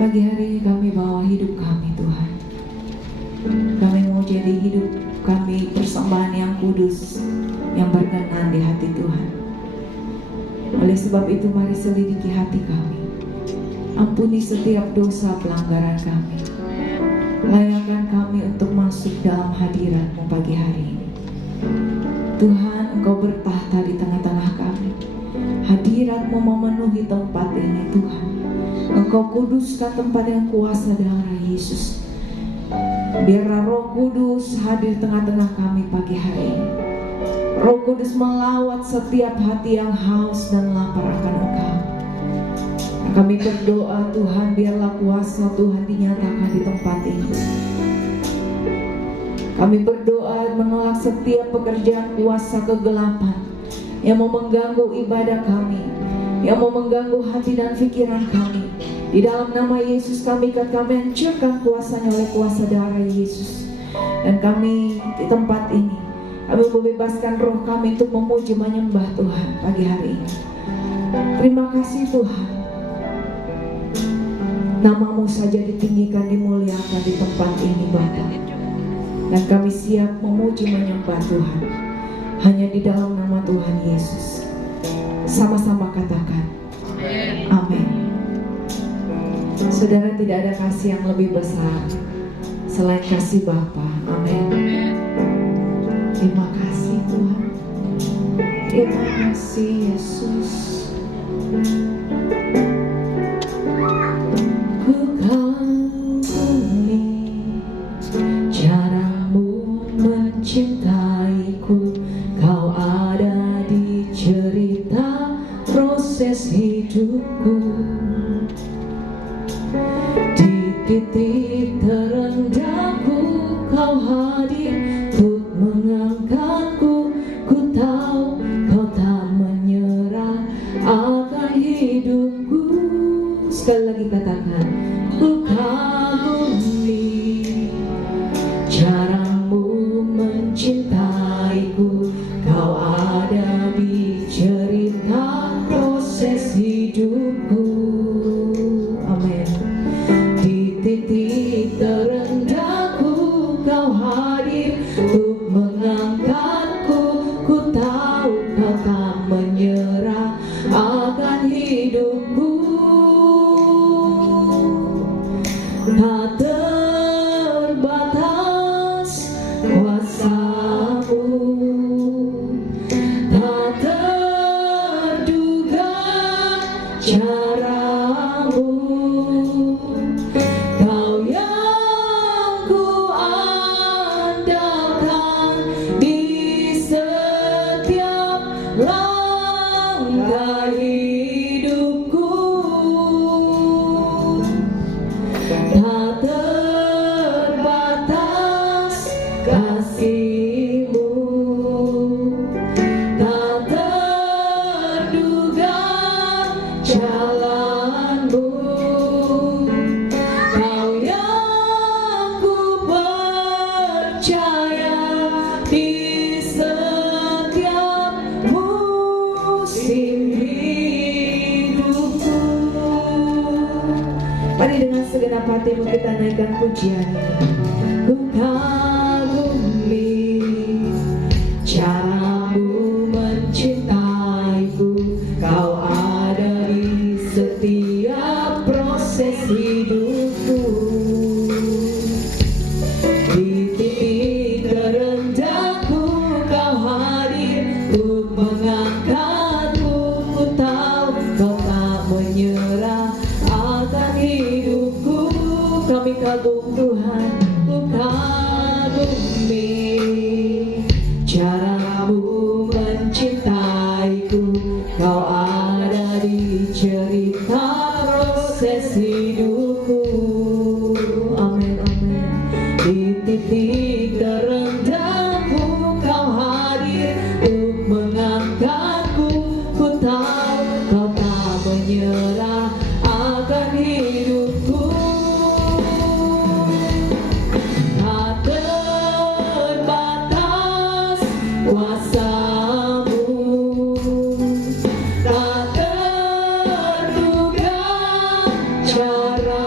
Pagi hari ini kami bawa hidup kami Tuhan. Kami mau jadi hidup kami persembahan yang kudus, yang berkenan di hati Tuhan. Oleh sebab itu mari selidiki hati kami. Ampuni setiap dosa pelanggaran kami. Layakkan kami untuk masuk dalam hadirat-Mu pagi hari ini. Tuhan, Engkau bertahta di tengah-tengah kami. Hadirat-Mu memenuhi tempat ini Tuhan. Engkau kuduskan tempat yang kuasa darah Yesus. Biarlah Roh Kudus hadir tengah-tengah kami pagi hari ini. Roh Kudus melawat setiap hati yang haus dan lapar akan Engkau. Kami berdoa Tuhan, biarlah kuasa Tuhan dinyatakan di tempat ini. Kami berdoa menolak setiap pekerjaan kuasa kegelapan yang mau mengganggu ibadah kami, yang mau mengganggu hati dan pikiran kami. Di dalam nama Yesus kami hancurkan kuasanya oleh kuasa darah Yesus. Dan kami di tempat ini, kami membebaskan roh kami untuk memuji menyembah Tuhan pagi hari ini. Terima kasih Tuhan. Nama-Mu saja ditinggikan, dimuliakan di tempat ini Bapa. Dan kami siap memuji menyembah Tuhan hanya di dalam nama Tuhan Yesus. Sama-sama katakan amin. Saudara, tidak ada kasih yang lebih besar selain kasih Bapa. Amin. Terima kasih Tuhan. Terima kasih Yesus. Ku kagumi cara-Mu mencintaiku. Kau ada di cerita proses hidupku. Di titik terendahku Kau hadir untuk mengangkatku. Ku tahu Kau tak menyerah akan hidupku. Sekali lagi katakan, ku kagumi cara-Mu mencintaiku. Kau ada di cerita proses hidupku. Amin. Di titik terendahku Kau hadir untuk mengangkatku. Ku tahu Kau tak menyerah akan hidupku. Tak terbatas kuasa-Mu, tak terduga cara-Mu. Kau yang ku andalkan di setiap langkah hidupku. Tak terbatas kasih-Mu, tak terduga jalan-Mu. Kau yang ku percaya di setiap musim hidupku. Mari dengan segenap hatimu kita naikkan pujian ini. Ku kagumi cara-Mu mencintaiku. Kau ada di setiap proses hidupku. Di titik terendahku Kau hadir untuk mengangkatku. Ku tahu Kau tak menyerah akan hidupku. Kami kagum Tuhan, ku kagumi cara-Mu mencintaiku. Kau ada di cerita proses hidupku. Amin, amin. Di titik terendahku Kau hadir untuk mengangkatku. Ku tahu Kau tak menyerah akan hidupku. Tak terbatas kuasa-Mu, tak terduga cara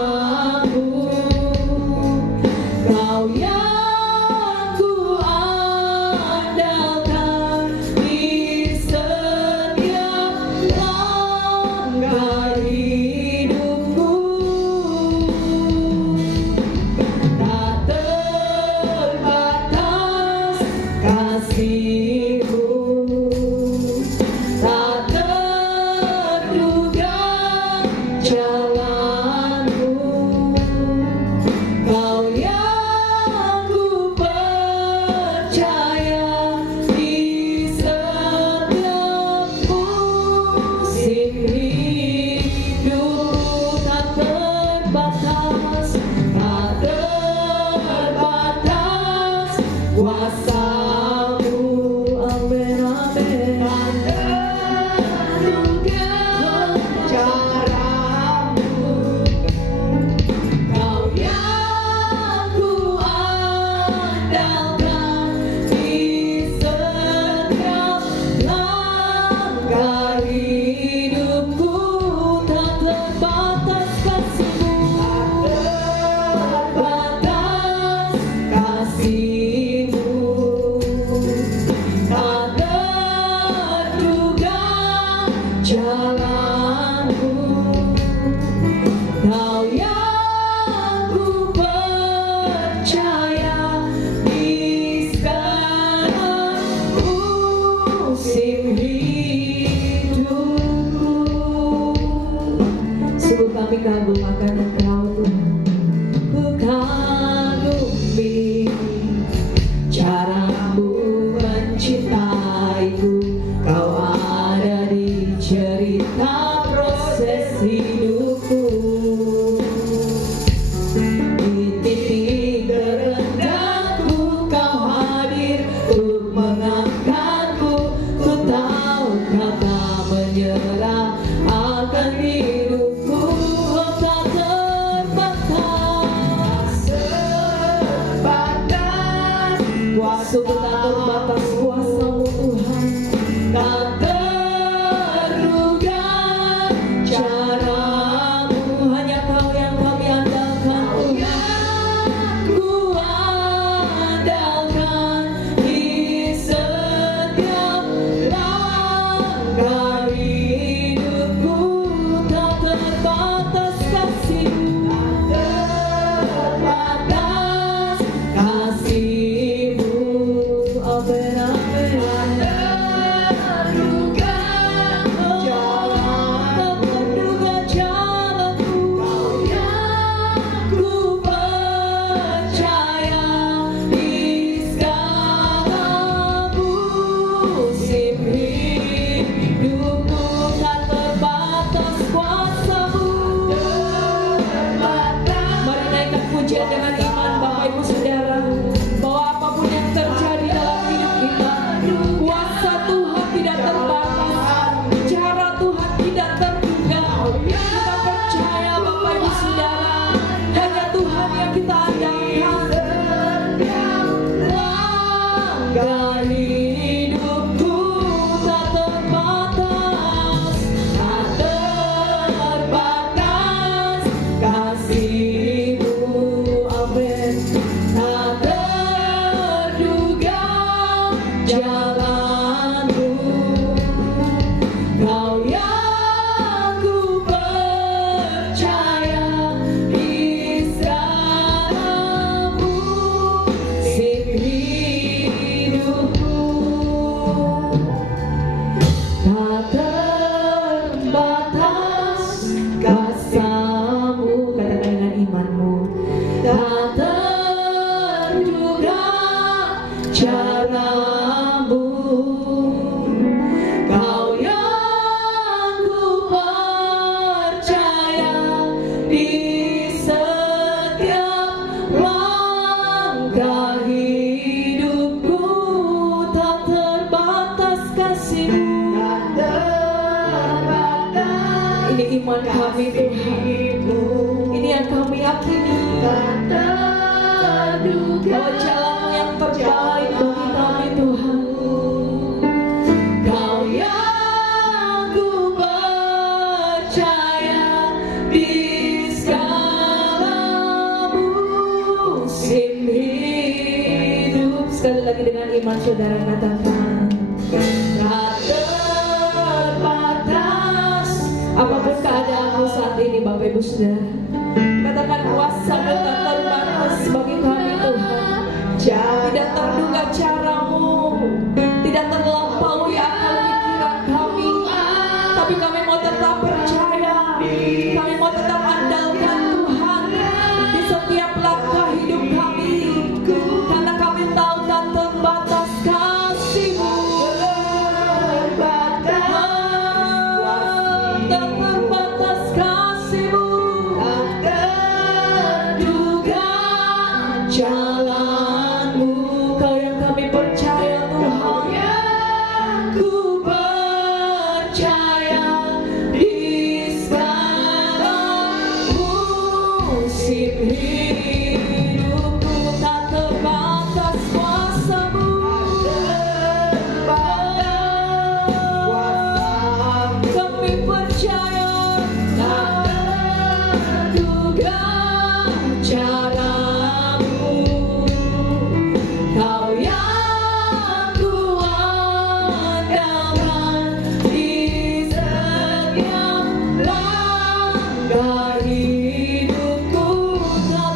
Sungguh kami kagum akan Engkau Tuhan. Ku kagumi cara-Mu mencintaiku. Kau ada di cerita proses hidupku. Di titik terendahku Kau hadir untuk mengangkatku. Ku tahu Kau tak menyerah akan hidupku. Kau tak terbatas, kuasa tak terbatas, kuasa-Mu Tuhan tak terduga. Cara-Mu hanya Kau yang kami andalkan Tuhan. Ku andalkan di setiap langkah hidupku. Tak terbatas kasih-Mu, tak terbatas kasih-Mu. Amen, amen. Tak terduga jalanku. Kau yang ku percaya di segala musim hidupku. Tak terbatas kuasa-Mu. Mari naikkan pujian dengan iman Bapak Ibu Saudara, bahwa apapun yang terjadi dalam hidup kita, kuasa Tuhan tidak terbatas, cara Tuhan tidak terduga. Kita percaya Bapak Ibu Saudara, hanya Tuhan yang kita andalkan. Langkah hidupku tak terbatas, tak terbatas kasih-Mu. Amin. Tak terduga jalan-Mu. Kau yang ku percaya di segala musim hidupku. Tak terbatas kuasa-Mu. Katakan dengan imanmu. Tak terduga cara-Mu. Kau yang ku percaya di setiap langkah hidupku. Tak terbatas kasih-Mu. Ini iman kami Tuhan. Ini yang kami yakini, bahwa jalan-Mu yang terbaik bagi kami Tuhan. Kau yang ku percaya di segala musim hidup. Sekali lagi dengan iman saudara katakan, tak terbatas. Apapun keadaanmu saat ini Bapak Ibu Saudara, katakan kuasa-Mu tak terbatas bagi kami Tuhan. Tidak terduga cara-Mu, tidak terlampaui akal pikiran kami, tapi kami mau tetap percaya, kami mau tetap andalkan Tuhan di setiap langkah hidup kami, karena kami tahu tak terbatas kasih-Mu. Tak terbatas kasih-Mu, tak terduga jalan-Mu. Kau yang kami percaya Tuhan, ku percaya di segala musim hidupku. Tak terbatas kuasa-Mu, kami percaya tak terduga cara-Mu. Kau yang ku andalkan di setiap langkah hidupku. Tak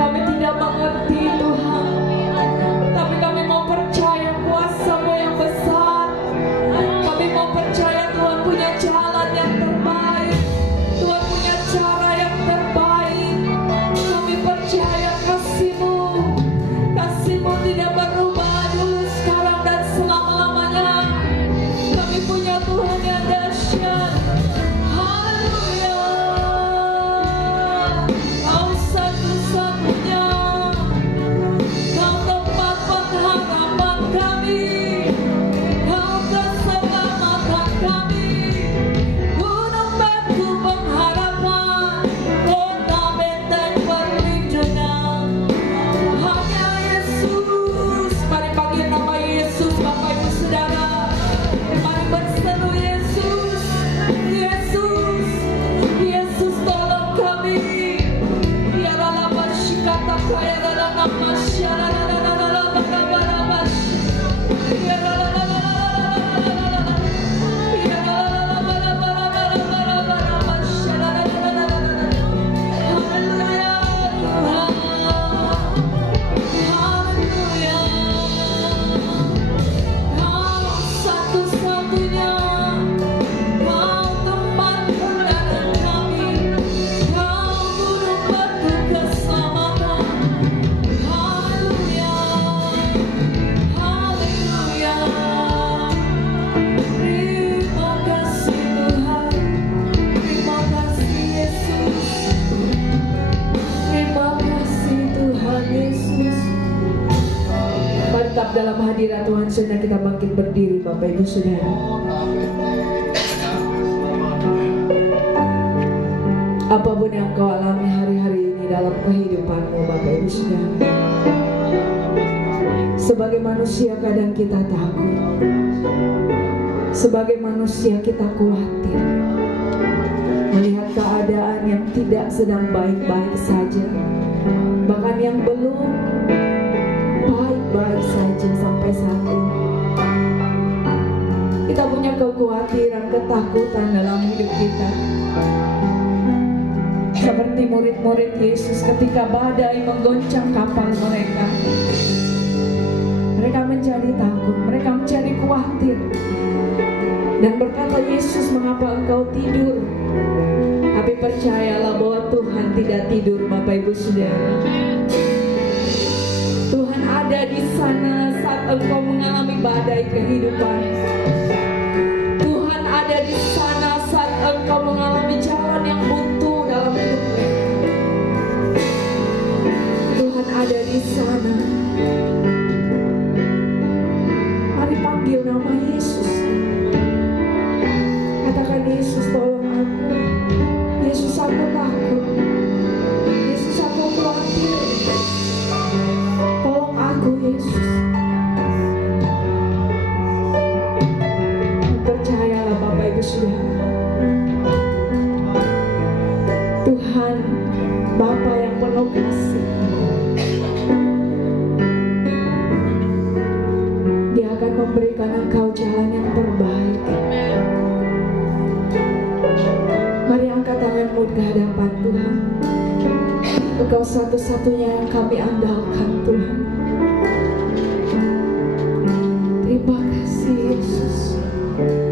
Kami tidak mengerti Tuhan, tapi kami mau percaya kuasa-Mu yang besar. Kami mau percaya Tuhan punya jalan yang terbaik, Tuhan punya cara yang terbaik. Kami percaya kasih-Mu, kasih-Mu tidak berubah dulu, sekarang dan selama-lamanya. Kami punya Tuhan yang dahsyat. Haleluya. Kau satu-satunya, Kau tempat pengharapan kami, Kau keselamatan kami, gunung batu pengharapan, kota benteng perlindungan. Hanya Yesus. Mari panggil nama Yesus, Bapak Ibu Saudara. Mari berseru Yesus, Yesus, Yesus tolong kami. Ya dalam kata kaya dalam nama satu-satunya, Kau tempat kebenaran kami, Kau gunung batu keselamatan. Haleluya, haleluya. Terima kasih Tuhan, terima kasih Yesus, terima kasih Tuhan Yesus. Mantap dalam hadirat Tuhan. Saudara, kita bangkit berdiri Bapak Ibu Saudara. Apapun yang kau alami hari-hari ini dalam kehidupanmu Bapak Ibu Saudara, sebagai manusia kadang kita takut, sebagai manusia kita khawatir melihat keadaan yang tidak sedang baik-baik saja, bahkan yang belum baik-baik saja sampai saat ini. Kita punya kekhawatiran, ketakutan dalam hidup kita. Seperti murid-murid Yesus ketika badai menggoncang kapal mereka. Mereka menjadi takut, mereka menjadi khawatir. Dan berkata, Yesus, mengapa engkau tidur? Tapi percayalah bahwa Tuhan tidak tidur Bapak Ibu Saudara. Tuhan ada di sana saat engkau mengalami badai kehidupan. Tuhan ada di sana saat engkau mengalami jalan yang buntu dalam hidupmu. Tuhan ada di sana. Mari panggil nama Yesus. Katakan, Yesus tolong aku. Yesus aku takut. Yesus aku khawatir. Tolong aku Yesus. Percayalah Bapak Ibu Saudara, Tuhan Bapa yang penuh kasih, Dia akan memberikan engkau jalan yang terbaik. Mari angkat tanganmu ke hadapan Tuhan. Engkau satu-satunya yang kami andalkan Tuhan. Terima kasih Yesus,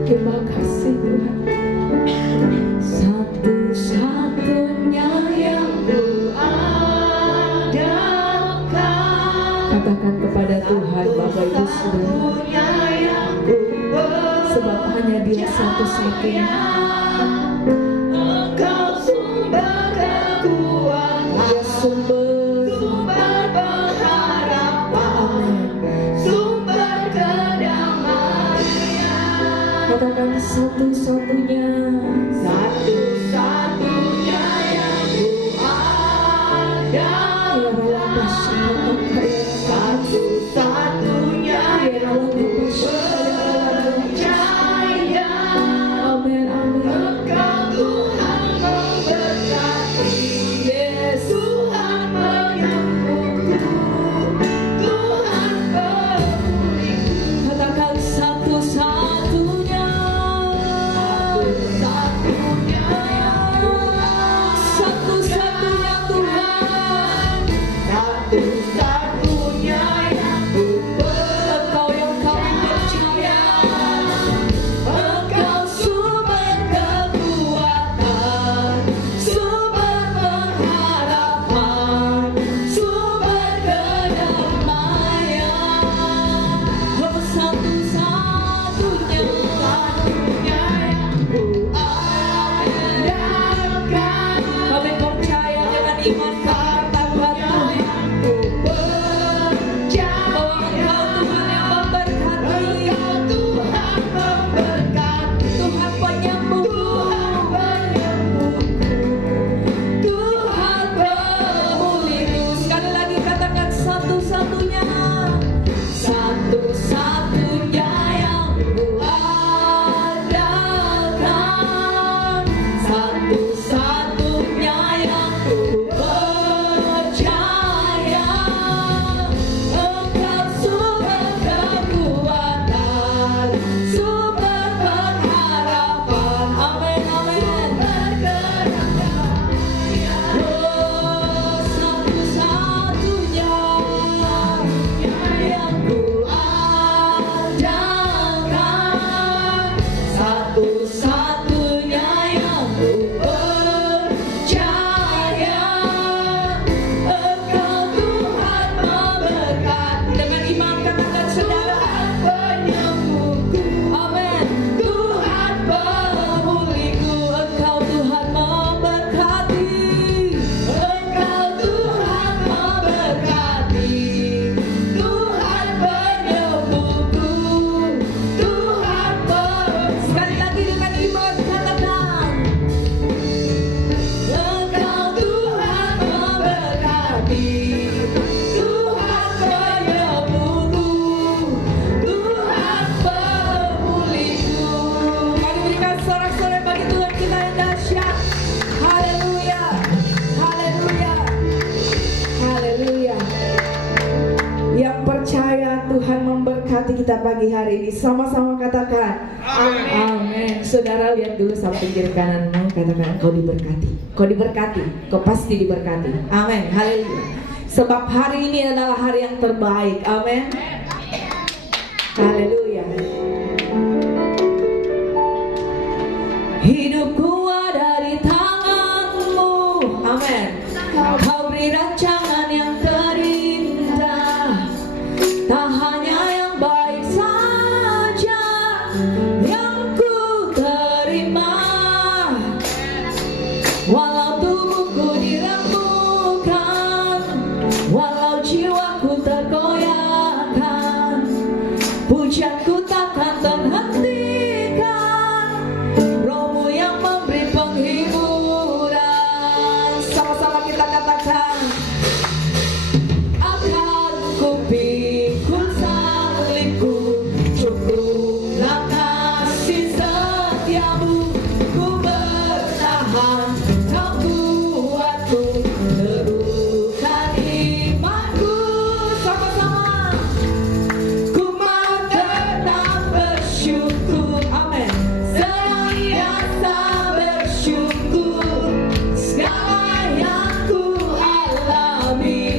terima kasih Tuhan. Satu-satunya yang kuandalkan. Katakan kepada Tuhan Bapak Ibu Saudara, sebab hanya Dia satu-satunya. Engkau sumber kekuatan, Dia sumber pengharapan, sumber kedamaian. Katakan, satu-satunya, Satu-satunya yang kuandalkan, satu-satunya yang percaya. amin, amin. Engkau Tuhan memberkati, Tuhan menyembuhku, Tuhan memulihku. Katakan, satu-satunya, Satu-satunya berkati. Tuhan penyembuhku, Tuhan pemulihku. Mari berikan sorak-sorai bagi Tuhan kita yang dahsyat. Haleluya, haleluya, haleluya. Yang percaya Tuhan memberkati kita pagi hari ini, sama-sama katakan amin. Saudara lihat dulu samping kiri kananmu, katakan kau diberkati. Kau diberkati, kau pasti diberkati. Amin, haleluya. Sebab hari ini adalah hari yang terbaik. Amin, haleluya. Hidupku ada di tanganmu. Amin. Kau beri rancangan yang terindah, tak hanya yang baik saja yang ku terima. Walau tubuhku dirembukan, walau jiwaku tergoyahkan, pujianku takkan terhentikan. Rohmu yang memberi penghiburan. Sama-sama kita katakan, akan ku pikul salibku, cukuplah kasih setiamu. Ku bertahan, kau kuatku, teguhkan imanku. Sama-sama, ku mau tetap bersyukur. Amin. Senantiasa bersyukur. Segala yang ku alami,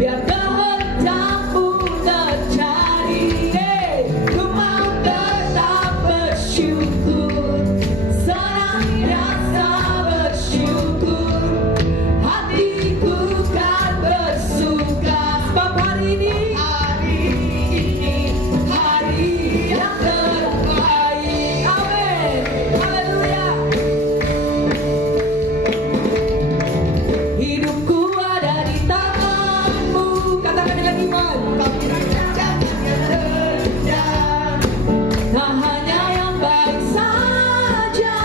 biar kehendakmu terjadi. Ku mau tetap bersyukur. Senantiasa bersyukur. Hatiku kan bersuka. Sebab hari ini hari yang terbaik. Amin, haleluya. Hidupku ada di tanganmu. Katakan dengan iman. Tak hanya yang baik saja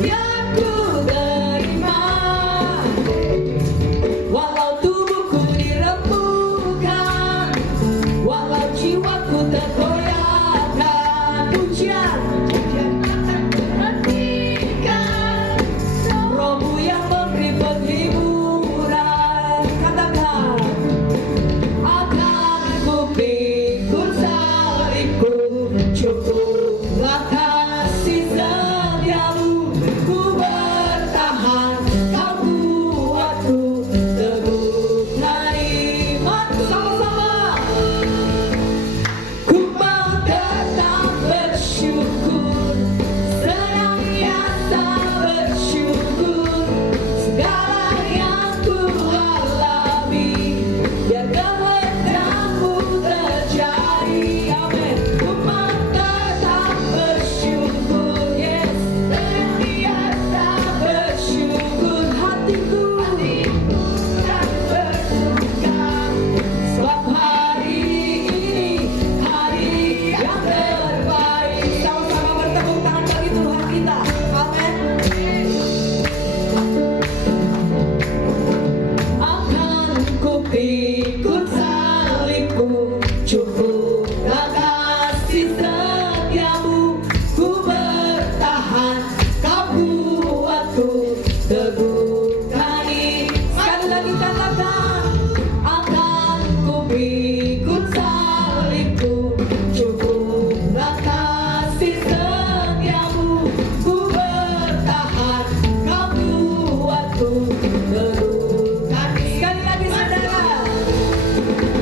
yang ku terima. Walau tubuhku dirembukan, walau jiwaku tergoyahkan, pujian akan terhentikan. Rohmu yang memberi penghiburan. Katakan, akan ku pikul salibku, cukuplah kasih setiamu. Ku bertahan, kau kuatku, teguhkan imanku. Sama-sama, ku mau tetap bersyukur. Senantiasa bersyukur. Segala yang ku alami, biar kehendakmu terjadi. Amin. Ku mau tetap bersyukur. Yes. Senantiasa bersyukur. Hatiku kan bersuka. Sebab hari ini hari yang terbaik. Sama-sama bertepuk tangan bagi Tuhan kita. Amin. Akan ku pikul salibku, cukuplah kasih setiamu. Ku bertahan, kau kuatku, teguhkan iman. Sekali lagi katakan, akan ku pikul salibku, cukuplah kasih setiamu. Ku bertahan, kau kuatku, teguhkan. Sekali lagi saudara,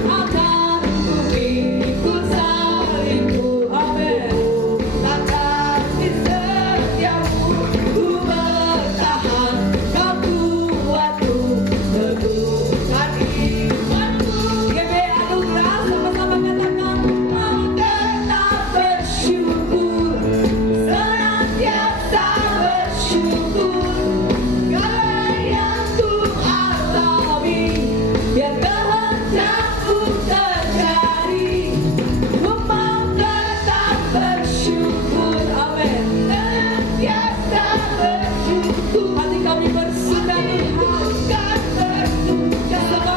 akan ku pikul salibku. Amin. Tak kasih setiamu. Ku bertahan, kau kuatku, teguhkan imanku. GBI Anugerah, sama-sama katakan, mau tetap bersyukur. Senantiasa bersyukur. Segala yang ku alami, biar kehendakmu terjadi. Ku mau tetap bersyukur. Amin. Senantiasa bersyukur. Hati kami bersuka Tuhan. Kan bersuka.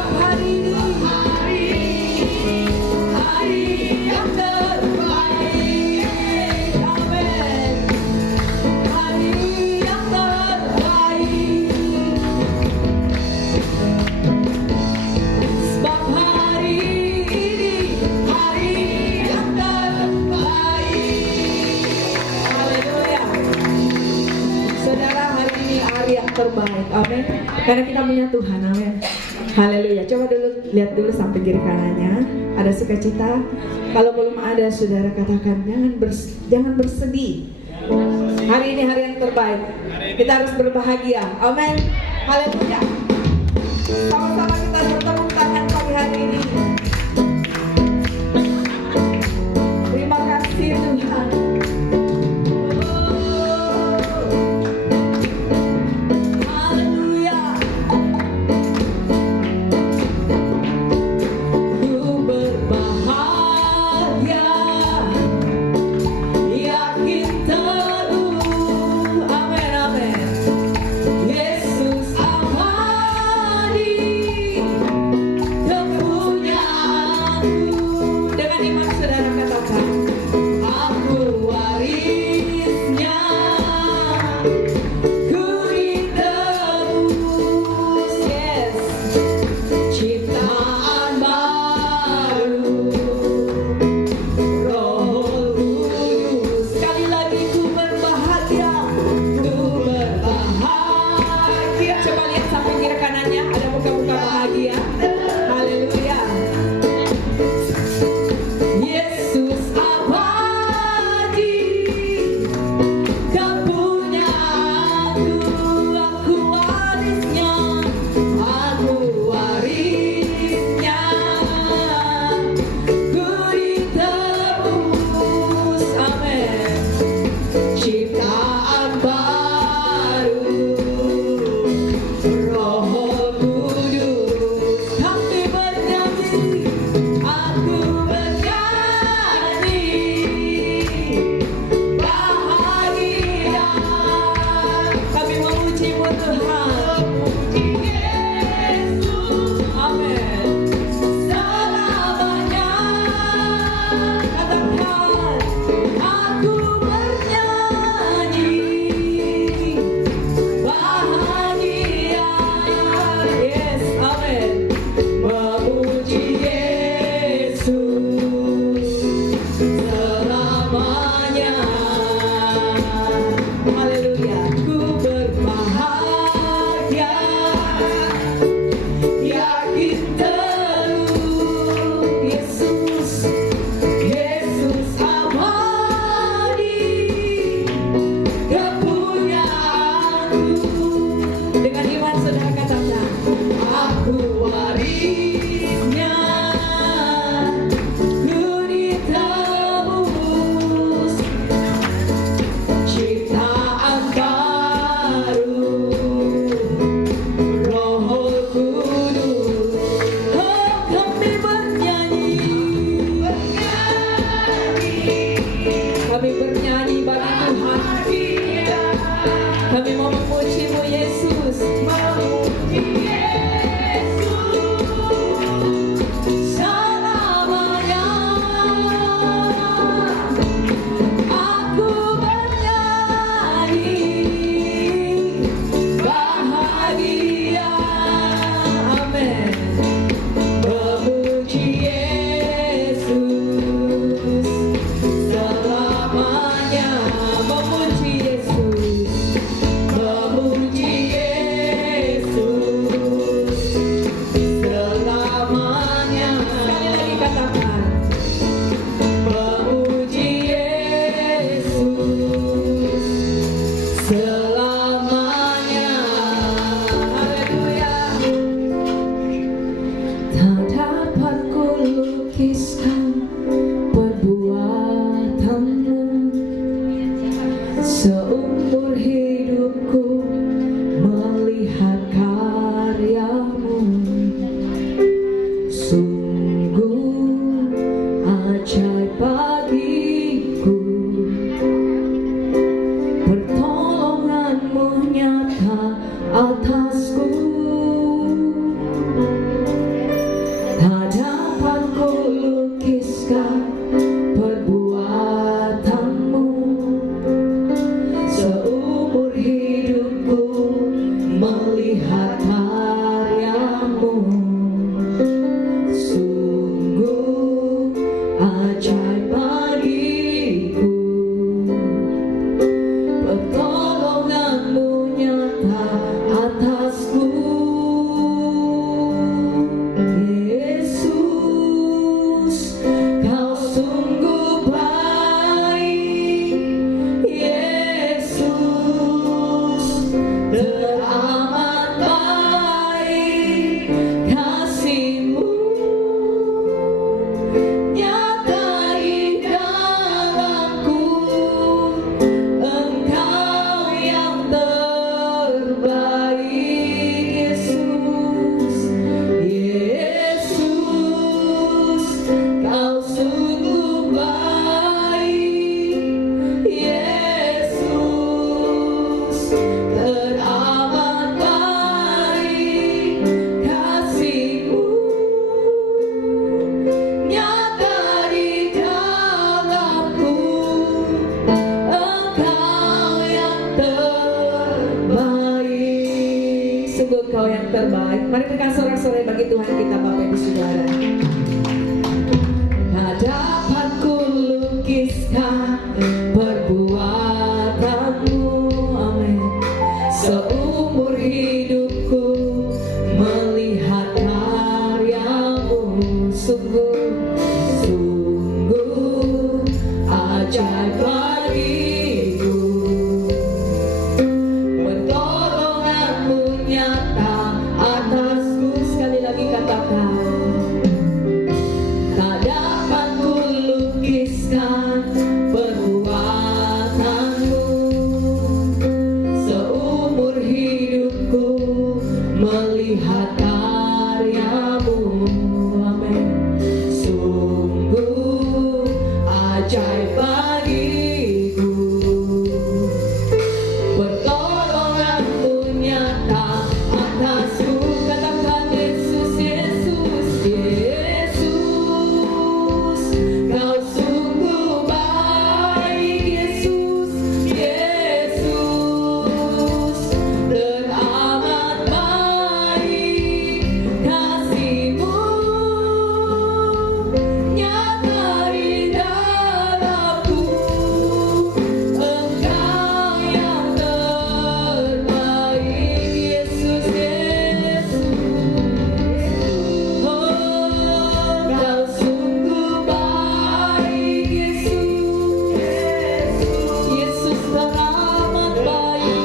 Karena kita punya Tuhan, amin. Haleluya. Coba dulu lihat dulu sampai kiri kanannya. Ada sukacita. Kalau belum ada, saudara katakan jangan bersedih. Hari ini hari yang terbaik. Kita harus berbahagia. Amin. Haleluya. Sama-sama kita bertepuk tangan pagi hari ini. Terima kasih Tuhan. saudara. Tak dapat kulukiskan perbuatanmu, amin. Seumur hidupku melihat karyamu, sungguh ajaib bagiku. Pertolonganmu nyata atasku, sekali lagi katakan. Tak dapat kulukiskan perbuatanmu, seumur hidupku melihat karyamu, amin. Sungguh ajaib bagiku. Pertolonganmu nyata atasku, katakan Yesus, Yesus, Yesus. Kau sungguh baik, Yesus, Yesus. Teramat baik kasih-Mu, nyata di dalamku. Engkau yang terbaik, Yesus, Yesus. Oh, Kau sungguh baik, Yesus, Yesus. Teramat baik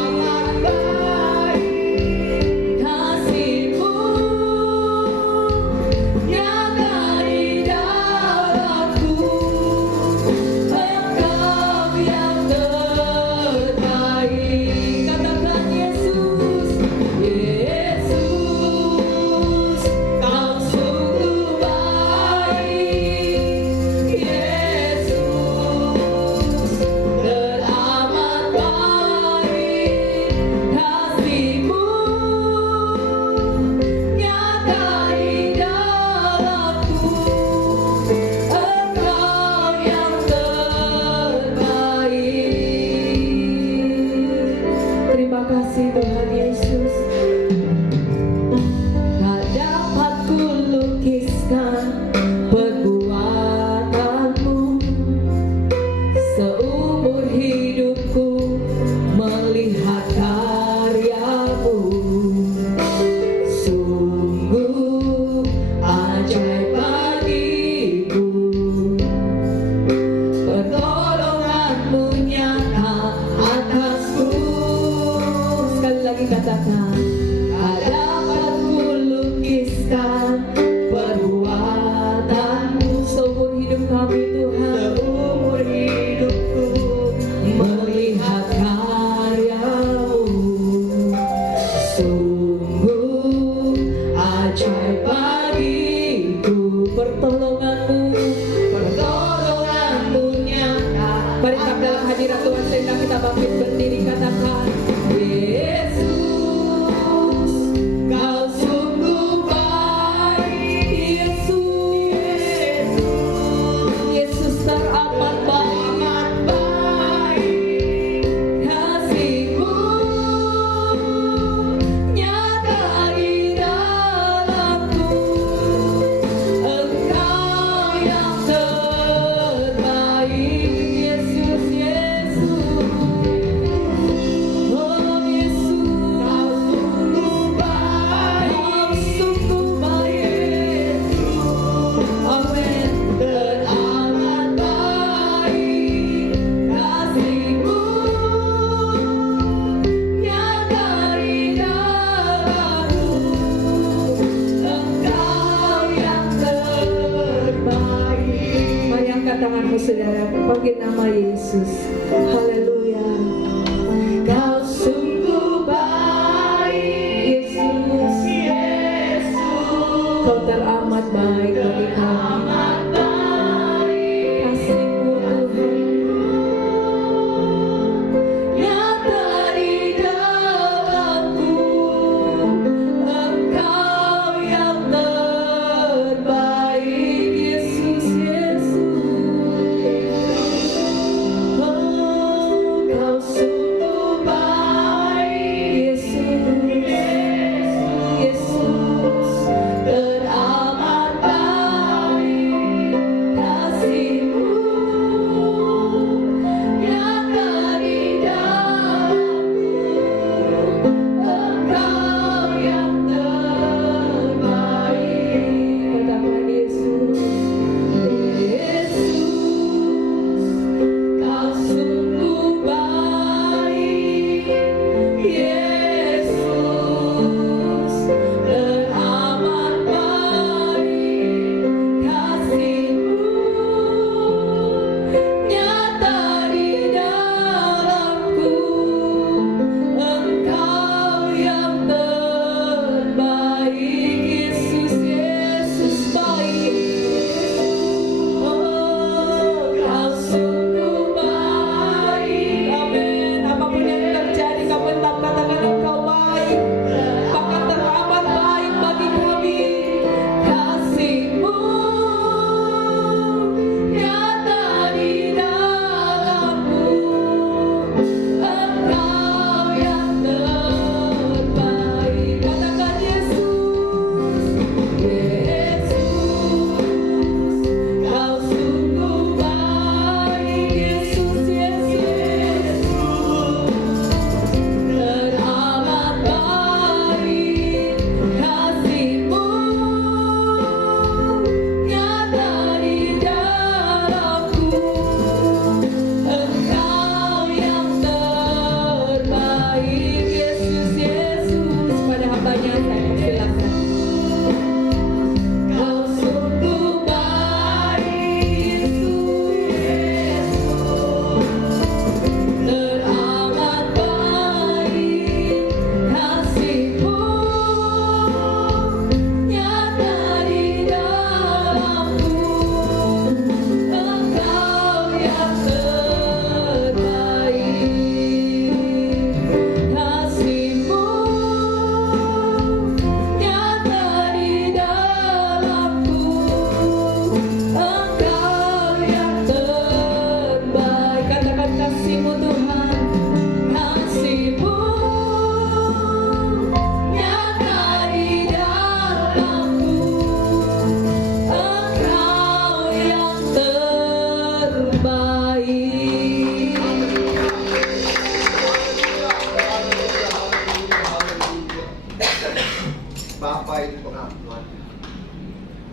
kasih-Mu, nyata di dalamku. Engkau yang terbaik, katakan Yesus, Yesus. Kau sungguh baik, Yesus. Teramat baik kasih-Mu, nyata di dalamku. Engkau yang terbaik. Terima kasih Tuhan Yesus. Tak dapat kulukiskan perbuatanmu, seumur hidupku melihat karyamu. Sungguh ajaib bagiku. Pertolonganmu nyata atasku, sekali lagi katakan. Tak dapat kulukiskan perbuatanmu, seumur hidup kami Tuhan. Seumur hidupku melihat karyamu. Sungguh ajaib bagiku. Pertolonganmu nyata. Mari tetap dalam hadirat Tuhan sehingga kita bangkit berdiri, katakan Yesus. Kau sungguh baik, Yesus. Yesus teramat baik kasih-Mu, nyata di dalamku. Engkau yang terbaik, Yesus, Yesus. Oh Yesus, Kau sungguh baik, Kau sungguh baik, amin. Teramat baik kasih-Mu, nyata di dalamku. Engkau yang terbaik. Mari angkat tanganmu saudara, panggil nama Yesus. Haleluya. Kau sungguh baik, Yesus, Yesus. Kau teramat baik bagi kami. Kasih-Mu Tuhan, nyata di dalamku. Engkau yang terbaik, Yesus, Yesus. Oh, Kau sungguh baik, Yesus, Yesus. Teramat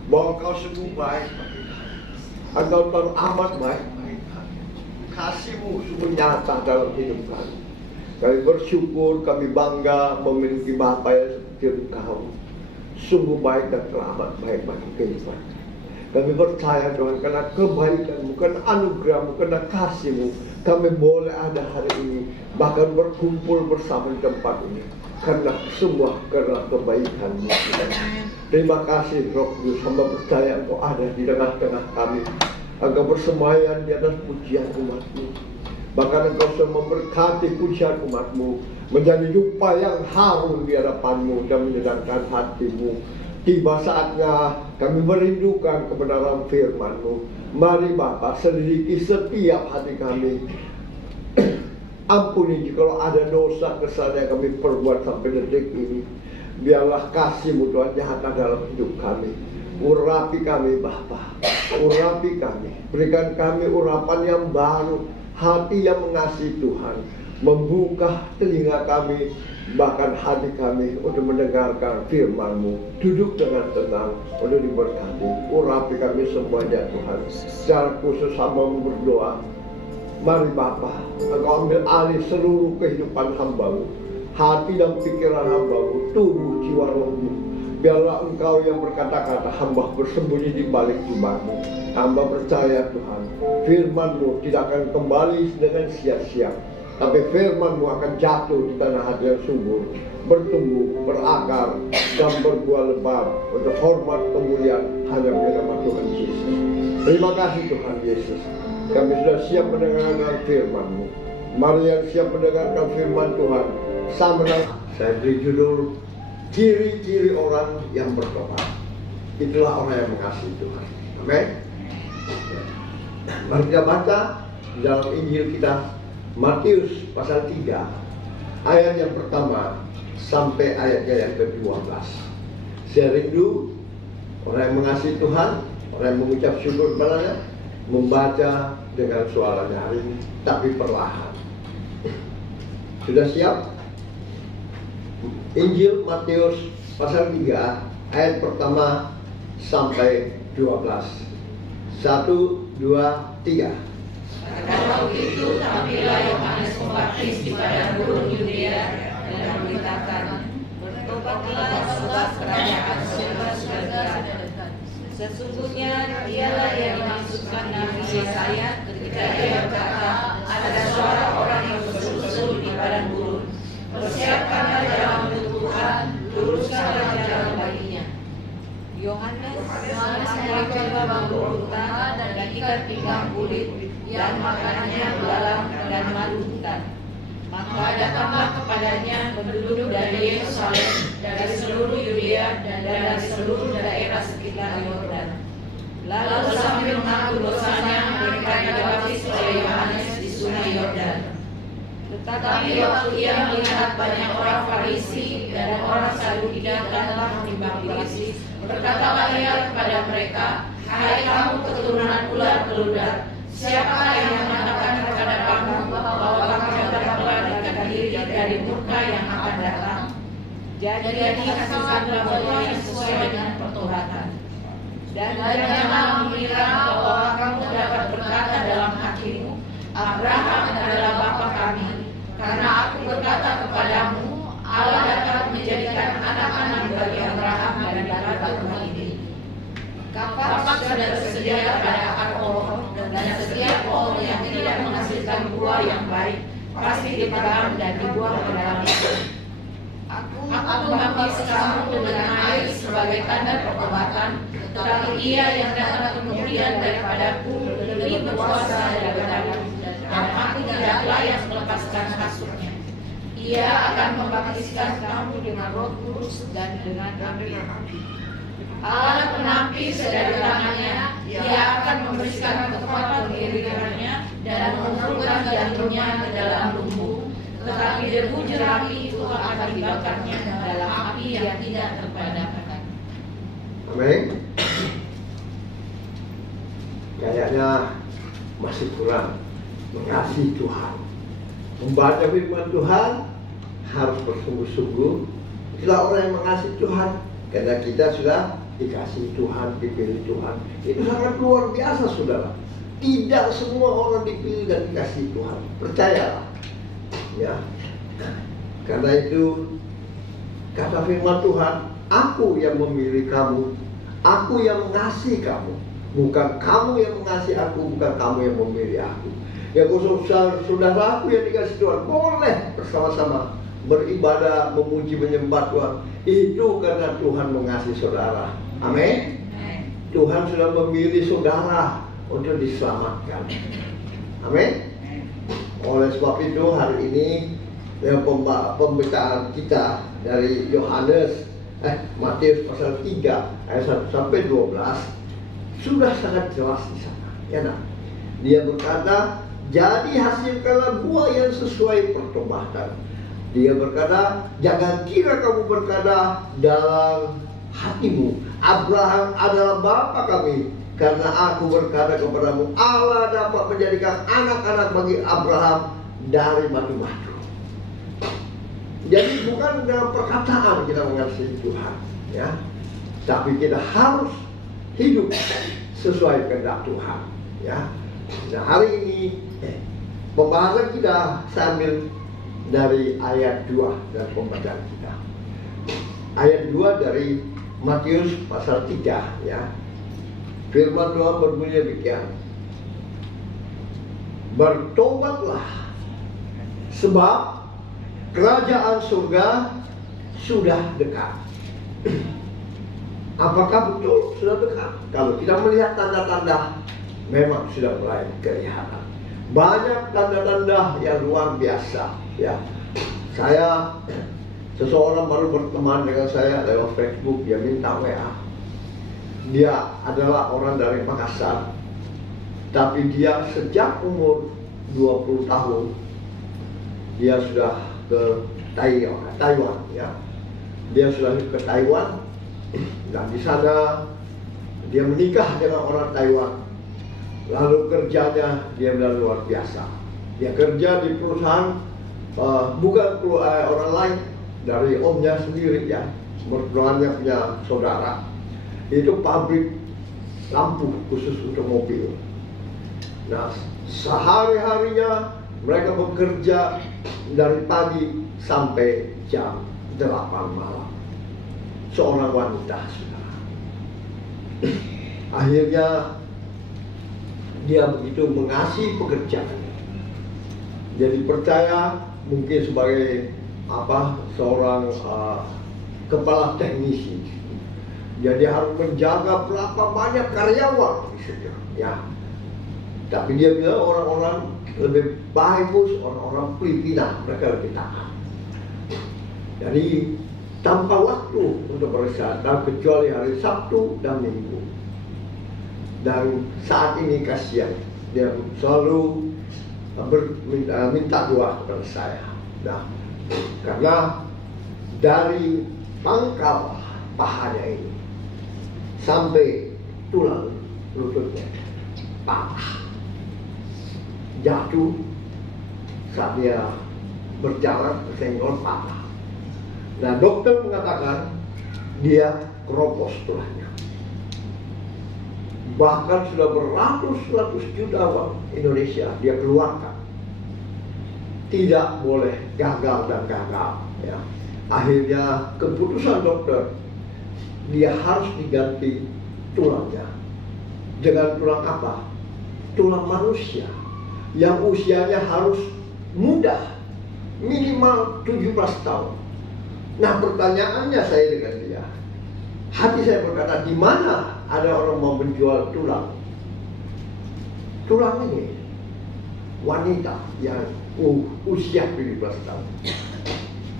bahwa Kau sungguh baik bagi kami. Engkau teramat baik bagi kami. Kasih-Mu sungguh nyata dalam hidup kami. Kami bersyukur, kami bangga memiliki Bapa yang seperti Engkau. Sungguh baik dan teramat baik bagi kehidupan. Kami percaya Tuhan, karena kebaikan-Mu, karena anugerah-Mu, karena kasih-Mu, kami boleh ada hari ini, bahkan berkumpul bersama di tempat ini. Karena semua karena kebaikan-Mu. Terima kasih Roh Kudus, hamba percaya Engkau ada di tengah-tengah kami. Engkau bersemayam di atas pujian umat-Mu. Bahkan Engkau sudah memberkati pujian umat-Mu menjadi jumpa yang harum di hadapan-Mu dan menyenangkan hati-Mu. Tiba saatnya kami merindukan kebenaran firman-Mu. Mari Bapa, selidiki setiap hati kami. Ampuni jika ada dosa kesalahan yang kami perbuat sampai detik ini. Biarlah kasih-Mu Tuhan nyata dalam hidup kami. Urapi kami Bapa, urapi kami. Berikan kami urapan yang baru, hati yang mengasihi Tuhan. Membuka telinga kami, bahkan hati kami untuk mendengarkan firman-Mu. Duduk dengan tenang untuk diberkati. Urapi kami semuanya Tuhan. Secara khusus hamba-Mu berdoa, mari Bapa, Engkau ambil alih seluruh kehidupan hamba-Mu, hati dan pikiran hamba-Mu, tubuh jiwa roh-Mu. Biarlah Engkau yang berkata-kata, hamba bersembunyi di balik jubah-Mu. Hamba percaya Tuhan, firman-Mu tidak akan kembali dengan sia-sia, tapi firman-Mu akan jatuh di tanah hati yang subur, bertumbuh, berakar, dan berbuah lebat untuk hormat kemuliaan hanya milik nama Tuhan Yesus. Terima kasih Tuhan Yesus. Kami sudah siap mendengarkan firman-Mu. Mari yang siap mendengarkan firman Tuhan, sama saya beri judul ciri-ciri orang yang bertobat. Itulah orang yang mengasihi Tuhan. Amin. Mari kita baca di dalam Injil kita, Matius pasal 3 ayat yang pertama sampai ayatnya yang ke-12. Saya rindu orang yang mengasihi Tuhan, orang yang mengucap syukur kepadanya, membaca dengan suaranya hari ini, tapi perlahan. Sudah siap? Injil Matius pasal 3 ayat pertama sampai 12. 1, 2, 3. Pada waktu itu tampillah Yohanes Pembaptis di padang gurun Yudea dan memberitakan, bertobatlah sebab kerajaan surga sudah dekat. Sesungguhnya dialah yang dimaksudkan Nabi Yesaya ketika dia berkata, ada suara orang yang berseru-seru di padang gurun, persiapkanlah jalan untuk Tuhan, luruskanlah jalan baginya. Yohanes mencoba membuka dan ikat pinggang kulit yang makanannya belalang dan madu hutan. Maka datanglah kepadanya penduduk dari Yerusalem, dari seluruh Yudea dan dari seluruh daerah sekitar Yordan. Lalu sambil mengaku dosanya, mereka dibaptis oleh Yohanes di sungai Yordan. Tetapi waktu ia melihat banyak orang Farisi dan orang Saduki datanglah menimbang diri, berkatalah ia kepada mereka, hai kamu keturunan ular beludak, siapakah yang mengatakan kepada kamu bahwa kamu dapat melarikan diri dari murka yang akan datang? Jadi hasilkanlah bahwa yang sesuai dengan pertobatan. Dan janganlah mengira bahwa kamu dapat berkata dalam hatimu, Abraham adalah bapa kami, karena aku berkata kepadamu, Allah dapat menjadikan anak-anak bagi Abraham dari batu ini. Kapak sudah tersedia pada akar pohon, dan setiap pohon yang tidak menghasilkan buah yang baik pasti ditebang dan dibuang ke dalam itu. Aku membaptis kamu dengan air sebagai tanda pertobatan, tetapi ia yang datang kemudian daripadaku lebih berkuasa daripadaku, dan aku tidak layak melepaskan kasutnya. Ia akan membaptiskan kamu dengan Roh Kudus dan dengan api. Allah penampi dari tangannya, ia akan membersihkan tempat pengirikannya dan mengumpulkan jantungnya ke dalam lumbu. Tetapi debu jerami itu akan dibakarnya dalam api yang tidak terpadamkan. Amin. Kayaknya masih kurang mengasihi Tuhan. Membaca firman Tuhan harus bersungguh-sungguh. Itulah orang yang mengasihi Tuhan, karena kita sudah dikasih Tuhan, dipilih Tuhan. Itu sangat luar biasa, saudara. Tidak semua orang dipilih dan dikasih Tuhan. Percayalah. Ya. Karena itu kata firman Tuhan, aku yang memilih kamu, aku yang mengasihi kamu. Bukan kamu yang mengasihi aku, bukan kamu yang memilih aku. Ya saudara aku yang dikasih Tuhan, boleh bersama-sama beribadah, memuji, menyembah Tuhan. Itu karena Tuhan mengasihi saudara. Amin. Tuhan sudah memilih saudara untuk diselamatkan. Amin. Oleh sebab itu hari ini pembacaan kita dari Matius pasal 3 ayat 1 sampai 12 sudah sangat jelas di sana. Ya, nah. Dia berkata, jadi hasilkanlah buah yang sesuai pertobatan. Dia berkata, jangan kira kamu berkata dalam hatimu, Abraham adalah bapa kami, karena aku berkata kepadamu, Allah dapat menjadikan anak-anak bagi Abraham dari batu-batu. Jadi bukan dalam perkataan kita mengasihi Tuhan, ya, tapi kita harus hidup sesuai kehendak Tuhan, ya. Nah, hari ini pembahasan kita sambil dari ayat 2 dan pembacaan kita. Ayat 2 dari Matius pasal 3, ya. Firman Tuhan berbunyi demikian. Bertobatlah, sebab kerajaan surga sudah dekat. Apakah betul sudah dekat? Kalau kita melihat tanda-tanda, memang sudah mulai kelihatan. Banyak tanda-tanda yang luar biasa, ya. Seseorang baru berteman dengan saya lewat Facebook, dia minta WA. Dia adalah orang dari Makassar, tapi dia sejak umur 20 tahun dia sudah ke Taiwan, ya. Dia sudah ke Taiwan dan di sana dia menikah dengan orang Taiwan. Lalu kerjanya dia bilang luar biasa. Dia kerja di perusahaan bukan orang lain, dari omnya sendiri, ya. Mertuanya punya saudara. Itu pabrik lampu khusus untuk mobil. Nah, sehari-harinya mereka bekerja dari pagi sampai jam 8 malam. Seorang wanita, saudara. Akhirnya dia begitu mengasihi pekerjaannya. Jadi percaya mungkin sebagai seorang kepala teknisi. Jadi harus menjaga berapa banyak karyawan di situ, ya. Tapi dia bilang orang-orang lebih bagus, orang-orang Filipina, mereka lebih taat. Jadi tanpa waktu untuk beristirahat, kecuali hari Sabtu dan Minggu. Dan saat ini kasihan, dia selalu minta doa kepada saya. Nah, karena dari pangkal pahanya ini sampai tulang lututnya patah, jatuh saat dia berjalan kesenggol patah. Nah, dokter mengatakan dia keropos tulangnya. Bahkan sudah beratus-ratus juta uang Indonesia dia keluarkan. Tidak boleh gagal dan gagal, ya. Akhirnya keputusan dokter, dia harus diganti tulangnya. Dengan tulang apa? Tulang manusia yang usianya harus muda, minimal 17 tahun. Nah, pertanyaannya saya dengan dia, hati saya berkata, di mana ada orang mau menjual tulang? Tulang ini wanita yang usia 17 tahun.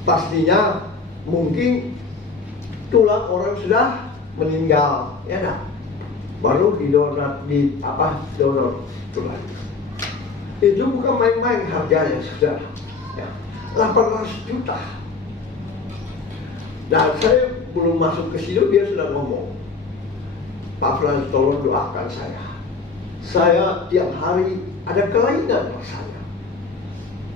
Pastinya mungkin tulang orang sudah meninggal, ya nah. Baru donor tulang. Itu bukan main-main harganya, saudara. Ya, 800 juta. Dan saya belum masuk ke situ, dia sudah ngomong, Pak Frans, tolong doakan saya. Saya tiap hari ada kelainan rasanya.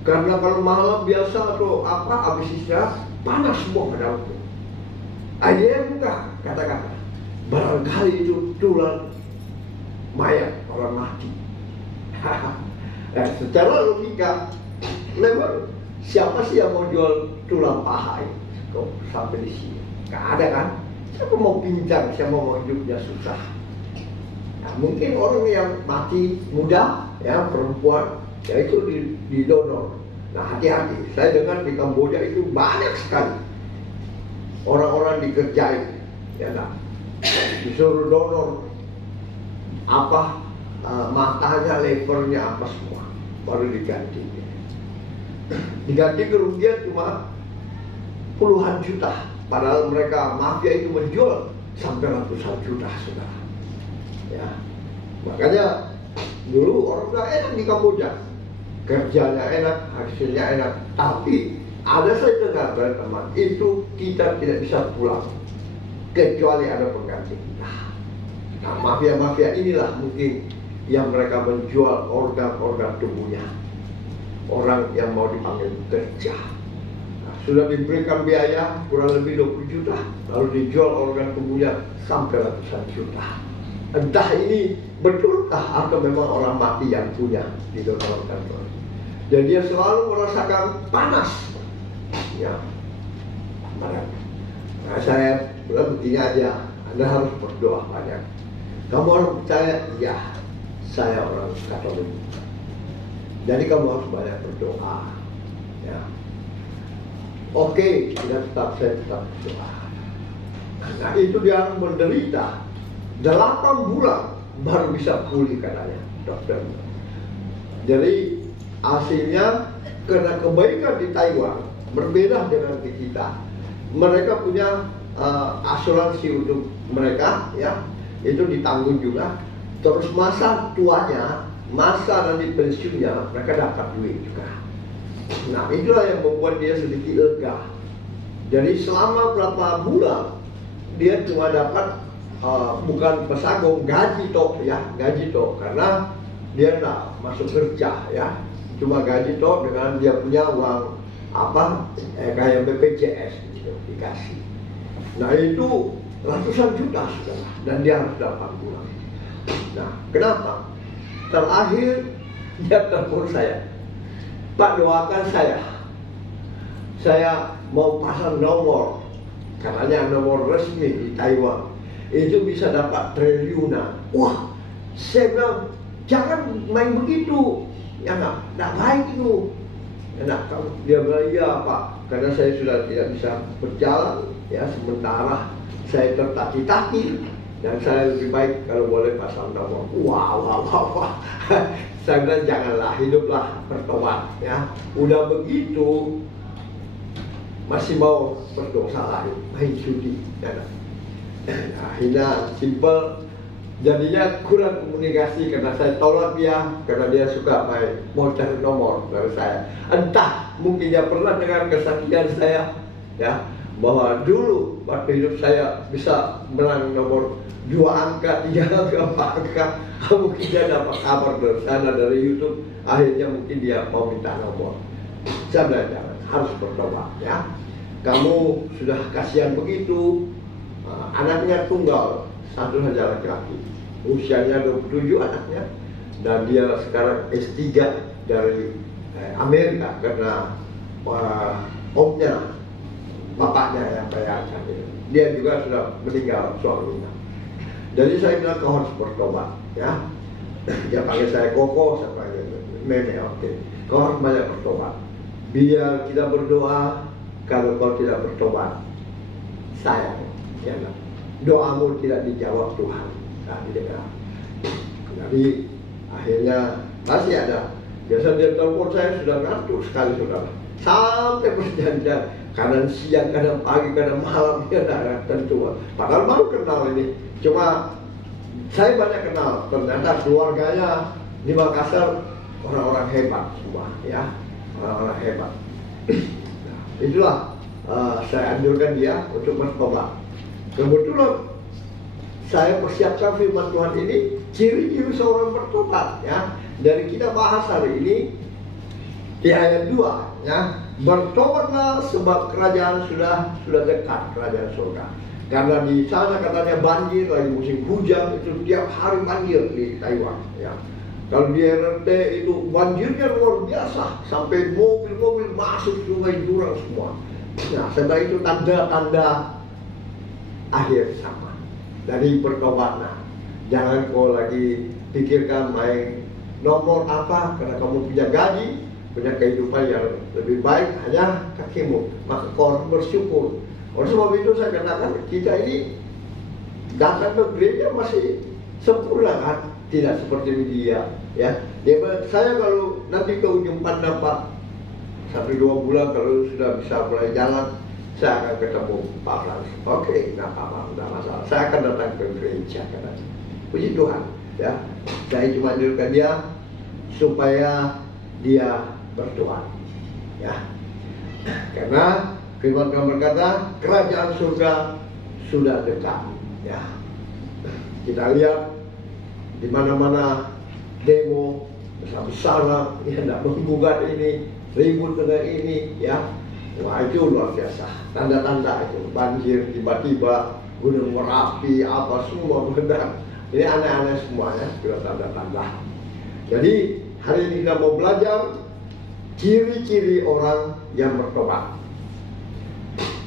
Karena kalau malam biasa atau habis istirahat, panas semua pada waktu. Akhirnya buka kata-kata, barangkali itu tulang mayat orang mati. Nah, secara logika, memang siapa sih yang mau jual tulang paha ini kok sampai di sini? Gak ada kan? Siapa mau pincang, siapa mau hidupnya susah? Nah, mungkin orang yang mati muda, ya perempuan, ya itu didonor. Nah, hati-hati. Saya dengar di Kamboja itu banyak sekali orang-orang dikerjain, ya nah, disuruh donor apa matanya, levernya apa semua, baru diganti. Diganti kerugian cuma puluhan juta, padahal mereka mafia itu menjual sampai ratusan juta, saudara. Ya, makanya dulu orang udah enak di Kamboja, kerjanya enak, hasilnya enak, tapi ada saya dengar dari teman itu kita tidak bisa pulang kecuali ada pengganti. Nah, mafia-mafia inilah mungkin yang mereka menjual organ-organ tubuhnya orang yang mau dipanggil kerja. Nah, sudah diberikan biaya kurang lebih 20 juta, lalu dijual organ tubuhnya sampai ratusan juta. Entah ini betulkah atau memang orang mati yang punya didonorkan. Jadi dia selalu merasakan panas. Ya, nah, saya bilang begini aja, Anda harus berdoa banyak. Kamu harus percaya, ya, saya orang Katolik. Jadi kamu harus banyak berdoa. Ya, oke, saya tetap berdoa. Nah, itu dia harus menderita 8 bulan baru bisa pulih katanya dokter. Jadi hasilnya karena kebaikan di Taiwan berbeda dengan di kita. Mereka punya asuransi untuk mereka, ya, itu ditanggung juga. Terus masa tuanya, masa nanti pensiunnya mereka dapat duit juga. Nah, itulah yang membuat dia sedikit lega. Jadi selama berapa bulan dia cuma dapat bukan pesagong, gaji toh, ya, gaji toh, karena dia nggak masuk kerja, ya, cuma gaji toh dengan dia punya uang apa kayak BPJS gitu, dikasih. Nah, itu ratusan juta sudah, dan dia harus dapat pulang. Nah, kenapa? Terakhir dia telepon saya, Pak, doakan saya mau pasang nomor, katanya nomor resmi di Taiwan, itu bisa dapat triliunan. Wah, saya bilang jangan main begitu, ya nggak baik itu. Enak, dia bilang iya Pak, karena saya sudah tidak bisa berjalan, ya, sementara saya tertati-tati dan saya lebih baik kalau boleh pasang nomor. Wah. Saya bilang janganlah, hiduplah bertobat, ya. Udah begitu masih mau berdosa lagi, main judi, ya. Akhirnya simpel. Jadinya kurang komunikasi karena saya tolak dia, karena dia suka mau cari nomor dari saya. Entah mungkin dia pernah dengar kesaksian saya, ya, bahwa dulu waktu hidup saya bisa menang nomor 2 angka, 3 angka, 4 angka. Mungkin dia dapat kabar dari sana, dari YouTube. Akhirnya mungkin dia mau minta nomor. Saya bilang jangan, harus bertobat, ya. Kamu sudah kasihan begitu. Anaknya tunggal, satu saja laki-laki, usianya 27 anaknya, dan dia sekarang S3 dari Amerika karena omnya, bapaknya yang bayarkan. Dia juga sudah meninggal suaminya. Jadi saya bilang kau harus bertobat, ya. Dia panggil saya Koko, saya panggil Meme, oke. Kau harus banyak bertobat. Biar kita berdoa, kalau kau tidak bertobat, sayang, ya, doamu tidak dijawab Tuhan. Nah, jadi akhirnya masih ada. Biasa dia telepon saya sudah ngantuk sekali, saudara. Sampai berjam-jam, kadang siang, kadang pagi, kadang malam, dia tidak tentu. Padahal baru kenal ini. Cuma saya banyak kenal. Ternyata keluarganya di Makassar orang-orang hebat semua, ya, orang-orang hebat. Nah, itulah saya anjurkan dia untuk bertobat. Kebetulan saya persiapkan firman Tuhan ini, ciri-ciri seorang bertobat, ya. Dari kita bahas hari ini di ayat 2, ya. Bertobatlah sebab kerajaan sudah dekat, kerajaan surga. Karena di sana katanya banjir, lagi musim hujan, itu tiap hari banjir di Taiwan. Ya. Kalau di RRT itu banjirnya luar biasa, sampai mobil-mobil masuk sungai jurang semua. Nah, setelah itu tanda-tanda akhir zaman dari bertobat. Nah, jangan kau lagi pikirkan main nomor apa, karena kamu punya gaji, punya kehidupan yang lebih baik hanya kakimu, maka kau harus bersyukur. Oleh sebab itu saya katakan kita ini datang ke gereja masih sempurna kan, tidak seperti media. Ya, saya kalau nanti ke ujung pandang Pak 1-2 bulan kalau sudah bisa mulai jalan, saya akan ketemu Pak Frans. Oke, nggak apa-apa, nggak masalah. Saya akan datang ke gereja katanya. Puji Tuhan, ya. Saya cuma anjurkan dia supaya dia berdoa, ya. Karena firman Tuhan berkata, kerajaan surga sudah dekat. Ya, kita lihat di mana-mana demo besar-besaran, ya, tidak menggugat ini, ribut dengan ini, ya. Wah, itu luar biasa. Tanda-tanda itu banjir tiba-tiba, gunung Merapi, apa semua benar. Ini aneh-aneh semuanya, sudah tanda-tanda. Jadi hari ini kita mau belajar ciri-ciri orang yang bertobat.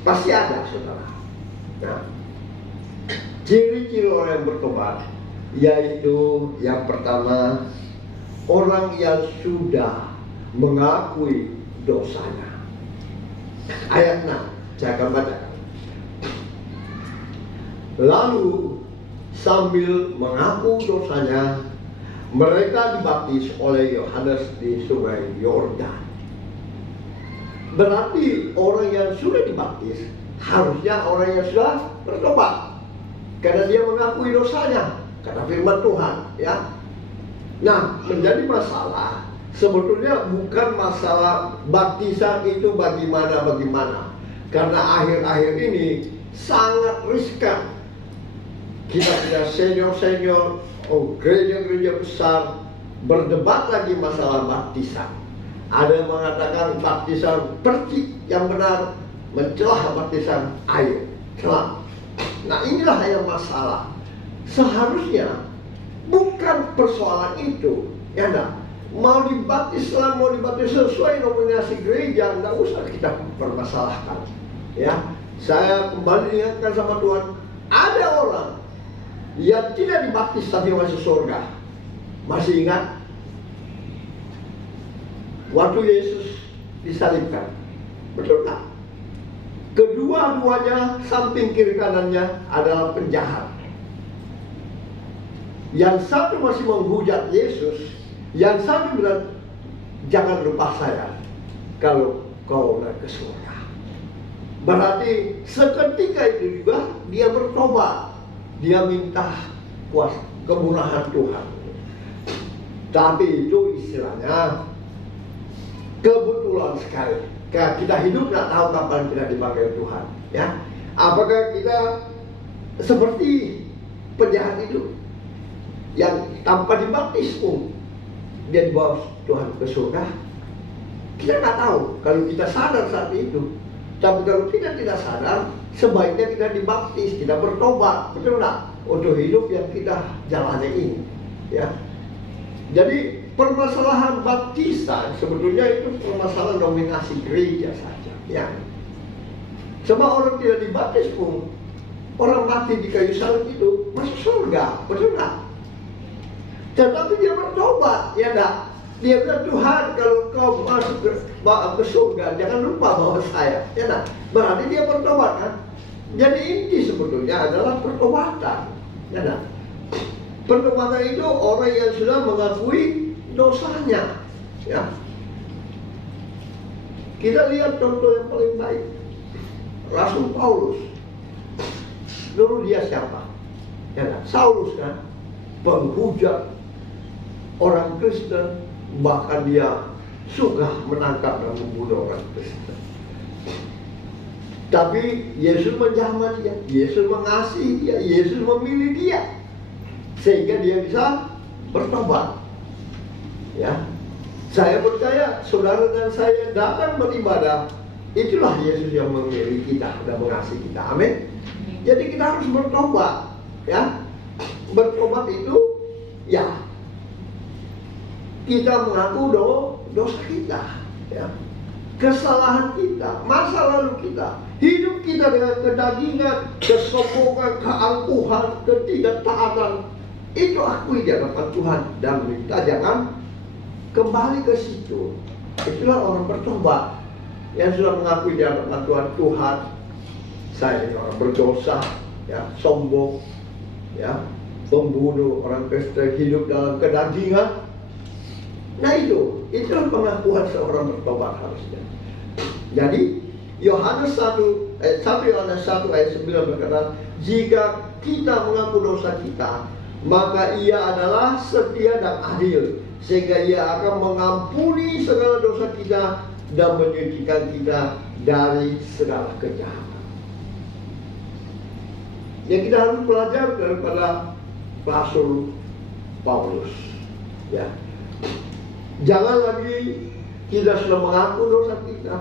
Pasti ada, saudara. Nah, ciri-ciri orang yang bertobat yaitu yang pertama, orang yang sudah mengakui dosanya. Ayat 6, saya akan bacakan. Lalu sambil mengaku dosanya, mereka dibaptis oleh Yohanes di sungai Yordan. Berarti orang yang sudah dibaptis harusnya orang yang sudah bertobat, karena dia mengakui dosanya, kata firman Tuhan, ya. Nah, menjadi masalah sebetulnya bukan masalah baptisan itu bagaimana, karena akhir-akhir ini sangat riskan. Kita punya senior-senior, gereja-gereja besar berdebat lagi masalah baptisan. Ada yang mengatakan baptisan percik yang benar, mencelah baptisan air selam. Nah, inilah yang masalah. Seharusnya bukan persoalan itu, ya enggak. Mau dibaptis selam, mau dibaptis sesuai nominasi gereja, enggak usah kita permasalahkan. Ya, saya kembali ingatkan sama Tuhan, ada orang yang tidak dibaptis tapi masuk surga. Masih ingat? Waktu Yesus disalibkan, betul tak? Kedua-duanya samping kiri kanannya adalah penjahat. Yang satu masih menghujat Yesus, yang satu bilang, jangan lupa saya kalau kau naik ke surga. Berarti seketika itu juga dia bertobat, dia minta kuasa kemurahan Tuhan. Tapi itu istilahnya kebetulan sekali. Kita hidup nggak tahu kapan kita dipanggil Tuhan, ya. Apakah kita seperti penjahat itu yang tanpa dibaptis pun dia dibawa Tuhan ke surga? Kita nggak tahu kalau kita sadar saat itu. Tapi kalau kita tidak sadar, sebaiknya kita dibaptis, kita bertobat, betul nggak? Untuk hidup yang kita jalani ini, ya. Jadi permasalahan baptisan sebetulnya itu permasalahan nominasi gereja saja, ya. Sebab orang tidak dibaptis pun, orang mati di kayu salib itu masuk surga, betul nggak? Tetapi dia bertobat, ya enggak? Dia bilang, Tuhan kalau kau masuk ke surga, jangan lupa bawa saya, ya enggak? Berarti dia bertobat kan? Jadi inti sebetulnya adalah pertobatan, ya enggak? Pertobatan itu orang yang sudah mengakui dosanya, ya. Kita lihat contoh yang paling baik, Rasul Paulus. Dulu dia siapa? Ya, Saulus kan, penghujat orang Kristen, bahkan dia suka menangkap dan membunuh orang Kristen. Tapi Yesus menjamah dia, Yesus mengasihi dia, Yesus memilih dia, sehingga dia bisa bertobat. Ya, saya percaya saudara dan saya datang beribadah, itulah Yesus yang memilih kita dan mengasihi kita. Amin. Jadi kita harus bertobat, ya. Bertobat itu, ya, kita mengaku dosa kita, ya, kesalahan kita, masa lalu kita, hidup kita dengan kedagingan, kesombongan, keangkuhan, ketidaktaatan. Itu akui di hadapan Tuhan dan minta jangan kembali ke situ. Itulah orang bertobat yang sudah mengakui di hadapan Tuhan, Tuhan, saya ini orang berdosa, ya, sombong, ya, pembunuh, orang Kristen, hidup dalam kedagingan. Nah itulah pengakuan seorang bertobat harusnya. Jadi Yohanes 1 Yohanes 1 ayat 9 berkata, jika kita mengaku dosa kita, maka ia adalah setia dan adil, sehingga ia akan mengampuni segala dosa kita dan menyucikan kita dari segala kejahatan. Yang kita harus belajar daripada Rasul Paulus, ya. Jangan lagi kita sudah mengaku dosa kita,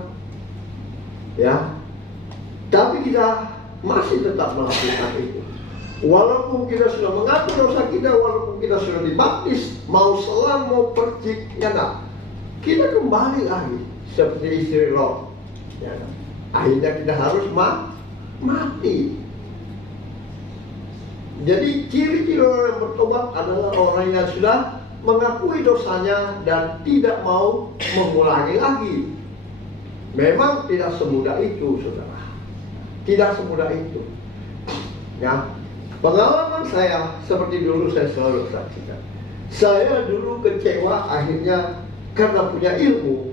ya, tapi kita masih tetap melakukan itu. Walaupun kita sudah mengaku dosa kita, walaupun kita sudah dibaptis, mau selam, mau percik, ya enggak, kita kembali lagi seperti istri Lot, ya, akhirnya kita harus mati. Jadi ciri-ciri orang yang bertobat adalah orang yang sudah mengakui dosanya dan tidak mau mengulangi lagi. Memang tidak semudah itu, saudara. Tidak semudah itu, ya. Pengalaman saya seperti dulu saya selalu saksikan. Saya dulu kecewa akhirnya karena punya ilmu.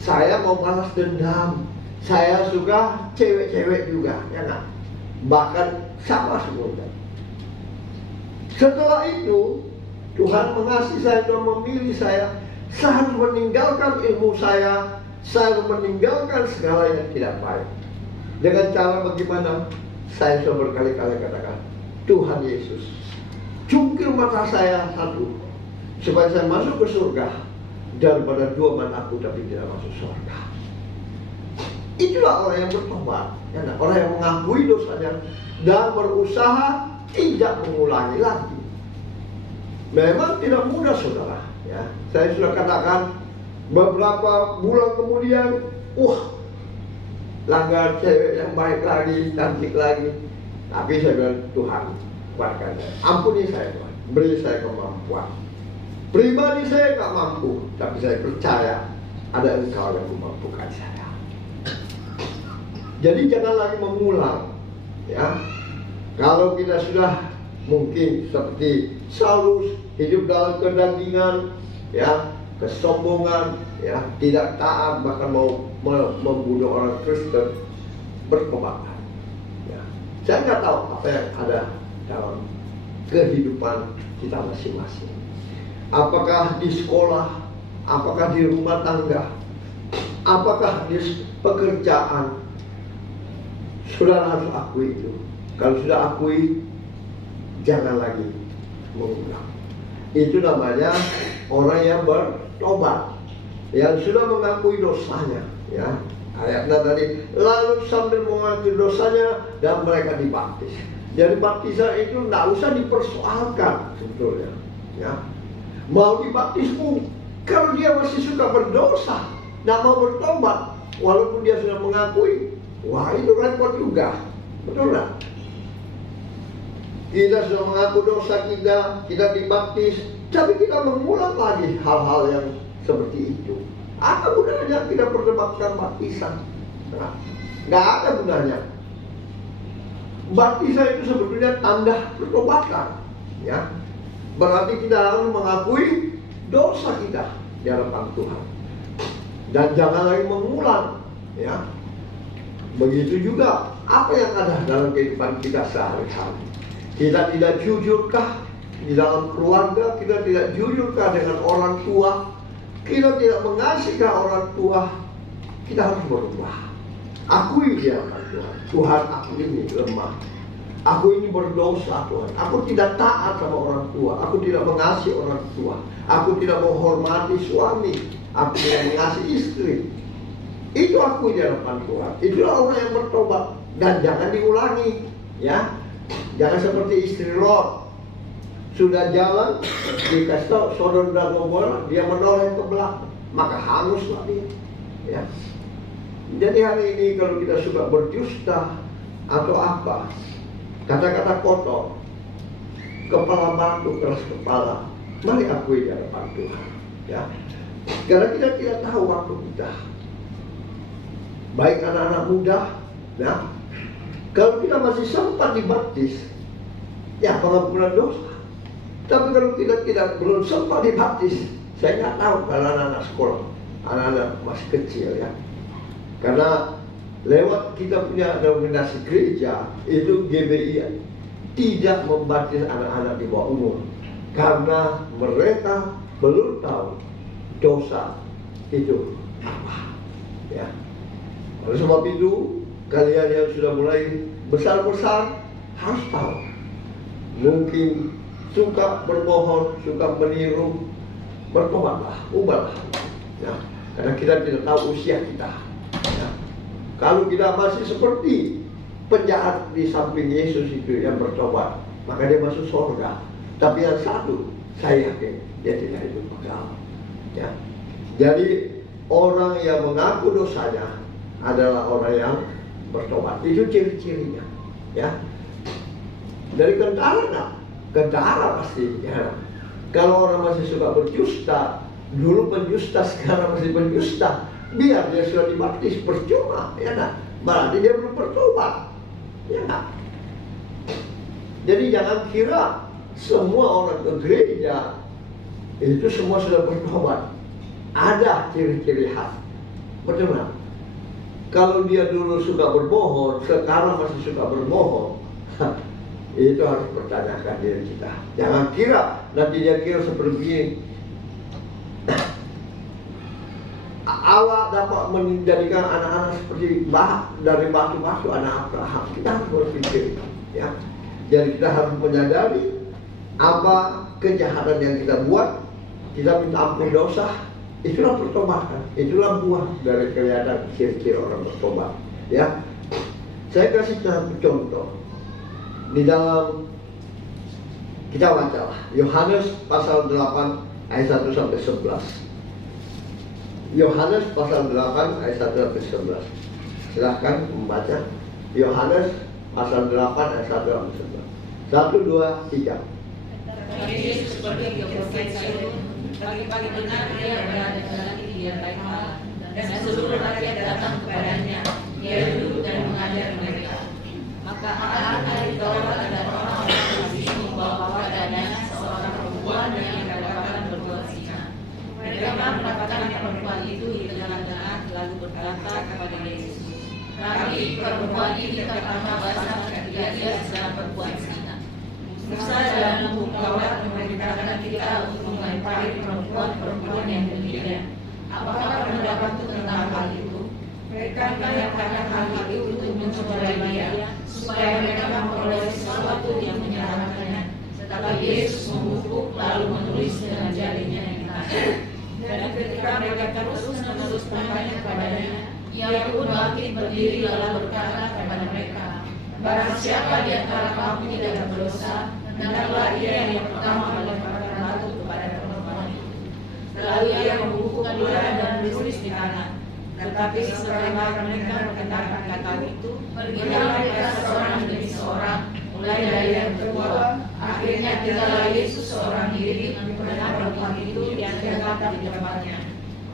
Saya mau balas dendam. Saya suka cewek-cewek juga, ya kan? Bahkan sama semuanya. Setelah itu Tuhan mengasihi saya dan memilih saya. Saya harus meninggalkan ilmu saya harus meninggalkan segala yang tidak baik. Dengan cara bagaimana? Saya sudah berkali-kali katakan, Tuhan Yesus, cungkil mata saya satu, supaya saya masuk ke surga, daripada dua mataku tapi tidak masuk surga. Itulah orang yang bertobat, ya, orang yang mengakui dosanya dan berusaha tidak mengulangi lagi. Memang tidak mudah, saudara, ya. Saya sudah katakan beberapa bulan kemudian, langgar cewek yang baik lagi, cantik lagi. Tapi saya bilang, Tuhan, kuatkan saya, ampuni saya, Tuhan, beri saya kemampuan. Pribadi saya tak mampu, tapi saya percaya ada Engkau yang memampukan saya. Jadi jangan lagi mengulang, ya. Kalau kita sudah mungkin seperti Saulus, hidup dalam kedagingan, ya, kesombongan, ya, tidak taat, bahkan mau membunuh orang Kristen, bertobatlah. Ya. Saya nggak tahu apa yang ada dalam kehidupan kita masing-masing. Apakah di sekolah, apakah di rumah tangga, apakah di pekerjaan, saudara harus akui itu. Kalau sudah akui, jangan lagi mengulang. Itu namanya orang yang bertobat, yang sudah mengakui dosanya, ya. Ayatnya tadi, lalu sambil mengakui dosanya dan mereka dibaptis. Jadi baptisan itu tidak usah dipersoalkan sebetulnya, ya. Mau dibaptis pun, kalau dia masih suka berdosa, tidak mau bertobat, walaupun dia sudah mengakui, wah itu repot juga, betul nggak? Kita sudah mengaku dosa kita dibaptis, tapi kita mengulang lagi hal-hal yang seperti itu. Apa gunanya kita perdebatkan baptisan? Nah, nggak ada gunanya. Baptisan itu sebetulnya tanda pertobatan, ya. Berarti kita harus mengakui dosa kita di hadapan Tuhan dan jangan lagi mengulang, ya. Begitu juga apa yang ada dalam kehidupan kita sehari-hari. Kita tidak jujurkah di dalam keluarga? Kita tidak jujurkah dengan orang tua? Kita tidak mengasihi orang tua? Kita harus berubah. Akui di hadapan Tuhan. Tuhan, aku ini lemah. Aku ini berdosa, Tuhan. Aku tidak taat sama orang tua. Aku tidak mengasihi orang tua. Aku tidak menghormati suami. Aku tidak mengasihi istri. Itu aku di hadapan Tuhan. Itulah orang yang bertobat. dan jangan diulangi, ya. Jangan seperti istri Lot, sudah jalan dikasih tahu Sodom dan Gomora, dia menoleh ke belakang, maka hanguslah dia, ya. Jadi hari ini kalau kita suka berdusta atau apa, kata-kata kotor, kepala batu, keras kepala, mari akui di hadapan Tuhan, ya. Karena kita tidak tahu waktu kita. Baik anak-anak muda, ya. Kalau kita masih sempat dibaptis, ya pengampunan dosa. Tapi kalau kita belum sempat dibaptis, saya nggak tahu kalau anak-anak sekolah, anak-anak masih kecil, ya. Karena lewat kita punya denominasi gereja, itu GBI tidak membaptis anak-anak di bawah umur. Karena mereka belum tahu dosa itu apa, ya. Oleh sebab itu, kalian yang sudah mulai besar-besar harus tahu. Mungkin suka berbohong, suka meniru, bertobatlah, ubahlah, ya. Karena kita tidak tahu usia kita, ya. Kalau kita masih seperti penjahat di samping Yesus itu yang bertobat, maka dia masuk surga. Tapi yang satu, saya yakin dia tidak hidup kekal, ya. Jadi orang yang mengaku dosanya adalah orang yang bertobat. Itu ciri-cirinya, ya. Dari kentara enggak? Kentara pasti, ya. Kalau orang masih suka berdusta, dulu pendusta, sekarang masih pendusta, biar dia sudah dibaptis percuma, ya enggak? Berarti dia belum bertobat, ya enggak? Jadi jangan kira semua orang ke gereja itu semua sudah bertobat. Ada ciri-ciri khas, betul nggak? Kalau dia dulu suka berbohong, sekarang masih suka berbohong, itu harus pertanyakan diri kita. Jangan kira nanti dia kira seperti ini. Allah dapat menjadikan anak-anak seperti dari batu-batu anak Abraham. Kita harus berpikir, ya. Jadi kita harus menyadari apa kejahatan yang kita buat, kita minta ampun dosa. Itulah pertobatan, itulah buah dari kelihatan ciri-ciri orang bertobat, ya. Saya kasih satu contoh di dalam, kita bacalah Yohanes pasal 8 ayat 1 sampai 11. Yohanes pasal 8 ayat 1 sampai 11. Silahkan membaca Yohanes pasal 8 ayat 1 sampai 11. 1, 2, 3. Yesus pergi ke Bukit Sayun. Pagi-pagi benar dia berada dalam dia baik Allah, dan seluruh rakyat datang kepadanya. Dia duduk dan mengajar mereka. Maka ahli Taurat dan orang-orang di sini membawa padanya seorang perempuan yang kedapatan berbuat zina. Mereka mendapatkan perempuan itu di tengah-tengah, lalu berkata kepada Yesus, "Kami perempuan ini terkena basah ketika dia sedang berbuat zina. Musa dalam hukum Taurat memerintahkan kita untuk melempari perempuan-perempuan yang demikian. Apakah pendapatmu tentang hal itu?" Mereka menyatakan hal itu untuk mencederai dia, supaya mereka memperoleh sesuatu yang menyalahkannya. Tetapi Yesus membungkuk lalu menulis dengan jarinya yang kanan. Dan ketika mereka terus-menerus bertanya kepadanya, ia pun bangkit berdiri lalu berkata kepada mereka, "Barang siapa di antara kamu tidak berdosa, hendaklah ia yang pertama melemparkan batu kepada perempuan itu." Lalu ia membungkukkan dia dan menulis di tangan. Tetapi setelah mereka mendengarkan kata itu, pergilah mereka seorang demi seorang, mulai dari yang kedua. Akhirnya tinggallah Yesus seorang diri dengan perempuan itu yang terdapat di depannya.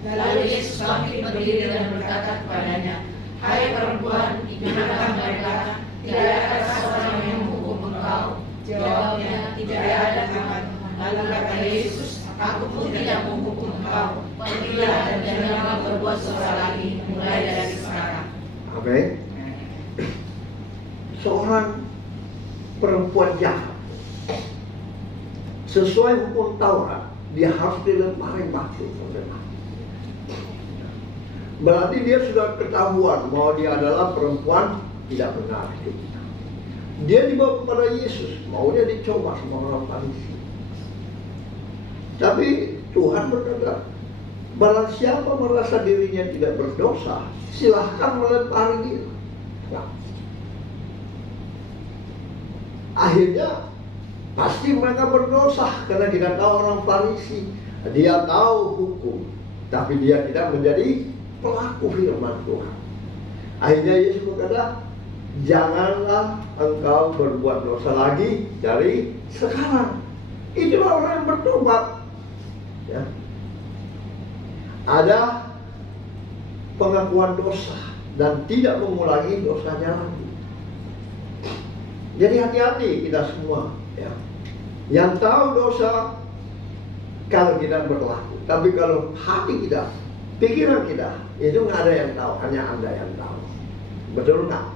Lalu Yesus bangkit berdiri dan berkata kepadanya, "Hai perempuan, di manakah mereka? Tidak ada seorang yang menghukum engkau?" Jawabnya, "Tidak ada, Tuhan." Lalu kata Yesus, "Aku pun tidak menghukum engkau. Pergilah dan janganlah berbuat dosa lagi, mulai dari sekarang." Amin. Seorang perempuan jahat, sesuai hukum Taurat, dia harus dilempari batu. Berarti dia sudah ketahuan bahwa dia adalah perempuan tidak benar. Dia dibawa kepada Yesus, maunya dicoba sama orang Farisi. Tapi Tuhan berkata, barang siapa merasa dirinya tidak berdosa, silahkan melempari dia. Nah, akhirnya pasti mereka berdosa karena kita tahu orang Farisi, dia tahu hukum, tapi dia tidak menjadi pelaku firman Tuhan. Akhirnya Yesus berkata, janganlah engkau berbuat dosa lagi dari sekarang. Itulah orang yang bertobat. Ya. Ada pengakuan dosa dan tidak mengulangi dosanya lagi. Jadi hati-hati kita semua, ya. Yang tahu dosa kalau kita berlaku, tapi kalau hati kita, pikiran kita, itu nggak ada yang tahu, hanya Anda yang tahu. Betul nggak?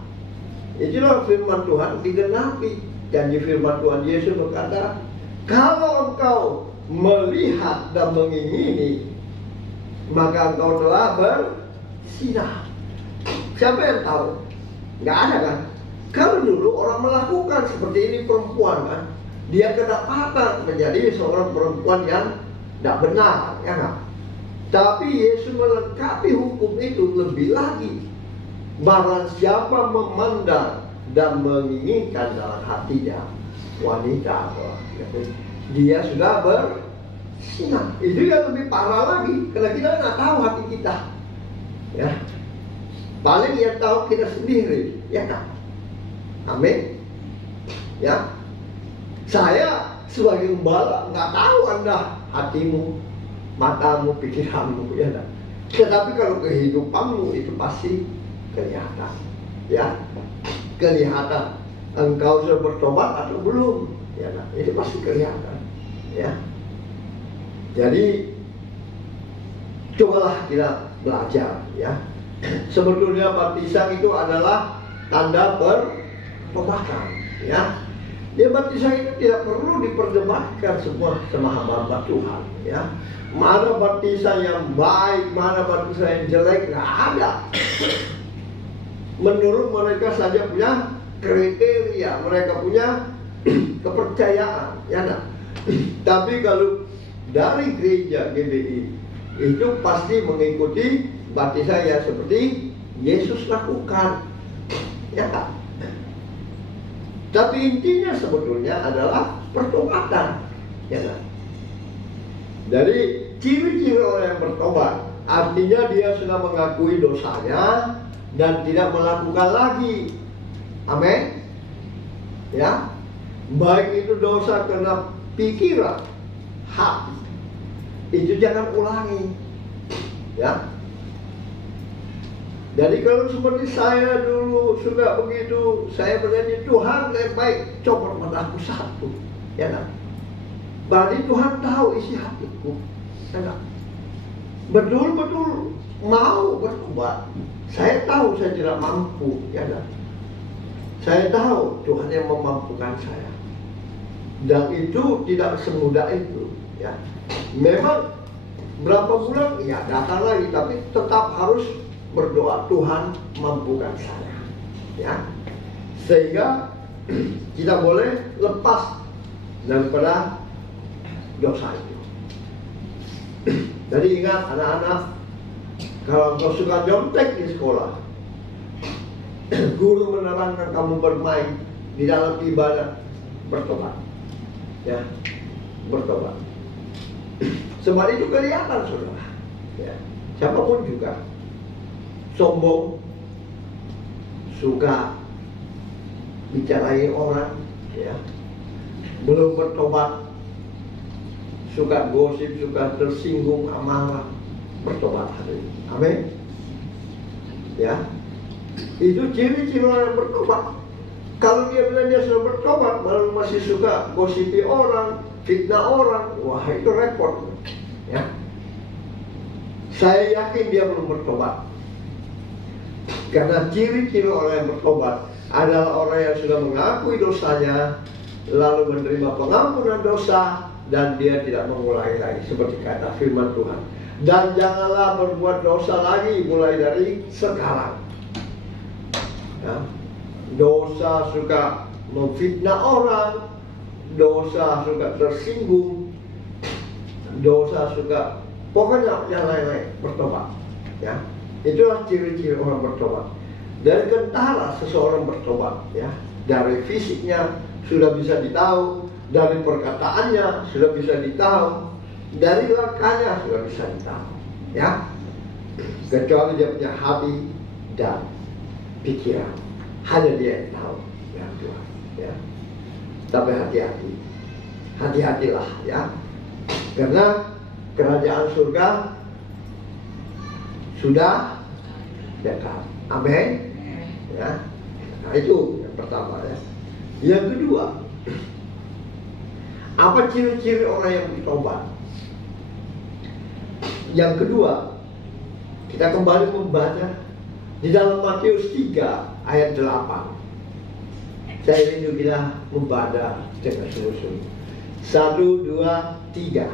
Itulah firman Tuhan digenapi. Janji firman Tuhan Yesus berkata, kalau engkau melihat dan mengingini, maka engkau telah bersinah. Siapa yang tahu? Nggak ada kan? Kalau dulu orang melakukan seperti ini perempuan kan, dia kedapatan menjadi seorang perempuan yang tidak benar, ya kan? Tapi Yesus melengkapi hukum itu lebih lagi. Barang siapa memandang dan menginginkan dalam hatinya wanita, dia sudah bersinah. Itu yang lebih parah lagi, karena kita nggak tahu hati kita, ya. Paling yang tahu kita sendiri, ya kan? Amin. Ya, saya sebagai gembala nggak tahu Anda hatimu, matamu, pikiranmu, ya kan? Tetapi kalau kehidupanmu itu pasti kelihatan, ya, kelihatan engkau sudah bertobat atau belum, ya kan? Itu pasti kelihatan, ya. Jadi cobalah kita belajar, ya. Sebetulnya baptisan itu adalah tanda pertobatan, ya. Dia baptisan itu tidak perlu diperdebatkan semua sama hamba Tuhan, ya. Mana baptisan yang baik, mana baptisan yang jelek, nggak ada. Menurut mereka saja punya kriteria, mereka punya kepercayaan, ya kan? Tapi kalau dari gereja GBI itu pasti mengikuti baptisan yang seperti Yesus lakukan, ya kan? Tapi intinya sebetulnya adalah pertobatan, ya kan? Jadi ciri-ciri orang yang bertobat artinya dia sudah mengakui dosanya dan tidak melakukan lagi. Amin. Ya. Baik itu dosa karena pikiran, hati, itu jangan ulangi. Ya. Jadi kalau seperti saya dulu suka begitu, saya berjanji Tuhan lebih baik coba pada aku satu, ya kan? Berarti Tuhan tahu isi hatiku, ya kan? Betul-betul mau bertobat. Saya tahu saya tidak mampu, ya kan? Saya tahu Tuhan yang memampukan saya. Dan itu tidak semudah itu, ya. Memang berapa bulan, ya datang lagi, tapi tetap harus berdoa, Tuhan mampukan saya, ya. Sehingga kita boleh lepas daripada dosa itu. Jadi ingat anak-anak, kalau engkau suka nyontek di sekolah, guru menerangkan kamu bermain di dalam ibadah, bertobat, ya, bertobat. Sebab itu kelihatan, saudara, ya. Siapapun juga sombong, suka bicarain orang, ya, belum bertobat, suka gosip, suka tersinggung, amarah, bertobat hari ini. Amin. Ya, itu ciri-ciri orang yang bertobat. Kalau dia bilang dia sudah bertobat, malah masih suka gosipi orang, fitnah orang, wah itu repot. Ya, saya yakin dia belum bertobat. Karena ciri-ciri orang yang bertobat adalah orang yang sudah mengakui dosanya, lalu menerima pengampunan dosa, dan dia tidak mengulangi lagi, seperti kata firman Tuhan. Dan janganlah berbuat dosa lagi mulai dari sekarang. Ya. Dosa suka memfitnah orang, dosa suka tersinggung, dosa suka, pokoknya yang lain-lain, bertobat. Ya. Itulah ciri-ciri orang bertobat. Dari kentara seseorang bertobat, ya. Dari fisiknya, sudah bisa ditahu, dari perkataannya sudah bisa ditahu, dari langkahnya sudah bisa ditahu, ya. Kecuali dia punya hati dan pikiran, hanya dia yang tahu, ya Tuhan, ya. Tapi hati-hati, hati-hatilah, ya, karena kerajaan surga sudah dekat. Amin. Ya. Nah, itu yang pertama, ya. Yang kedua, apa ciri-ciri orang yang bertobat? Yang kedua, kita kembali membaca di dalam Matius 3 ayat 8. Saya ingin kita membaca dengan sungguh-sungguh. 1, 2, 3.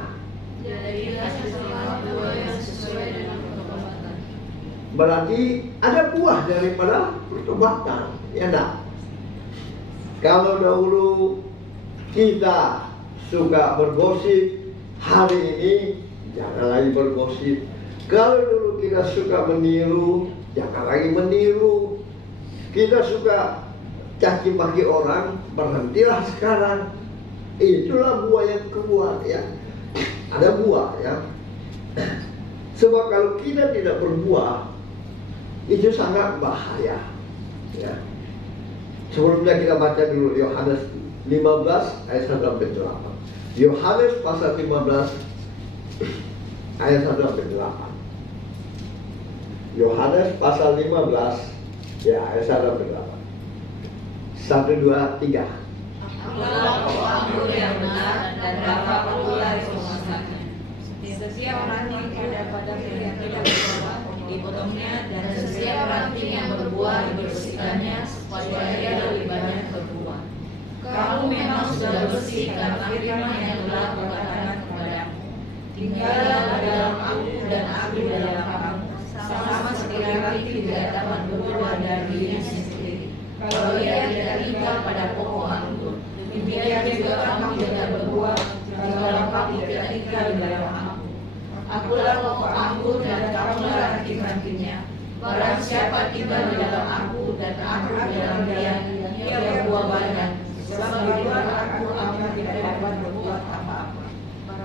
Jadilah sesuatu yang sesuai dengan pertobatan. Berarti ada buah daripada pertobatan, ya enggak? Kalau dahulu kita suka bergosip, hari ini jangan lagi bergosip. Kalau dulu kita suka meniru, jangan lagi meniru. Kita suka caci maki orang, berhentilah sekarang. Itulah buah yang keluar, ya. Ada buah, ya. Sebab kalau kita tidak berbuah, itu sangat bahaya, ya. Sebelumnya kita baca dulu Yohanes 15 ayat 1 sampai 8. Yohanes pasal 15 ayat 1 sampai 8. Yohanes pasal 15 ya ayat 1 sampai 8. 1, 2, 3. Akulah pokok anggur yang benar dan Bapa pula penguasanya. Setiap ranting ada padanya yang tidak berbuah dipotongnya, dan setiap ranting yang berbuah dibersihkannya supaya ia lebih banyak berbuah. Kamu memang sudah bersih karena firman yang telah kukatakan kepadamu. Tinggallah dalam aku dan aku dalam kamu, sama seperti ranting tidak dapat berbuah dari dirinya sendiri kalau ia tidak tinggal pada pokok anggur. Demikian juga kamu tidak berbuah kalau kamu tidak tinggal di dalam aku. Akulah pokok anggur dan kamulah ranting-rantingnya. Barang siapa tinggal di dalam aku dan aku di dalam dia, ia berbuah banyak. Sebab di luar aku tidak dapat berbuat apa-apa.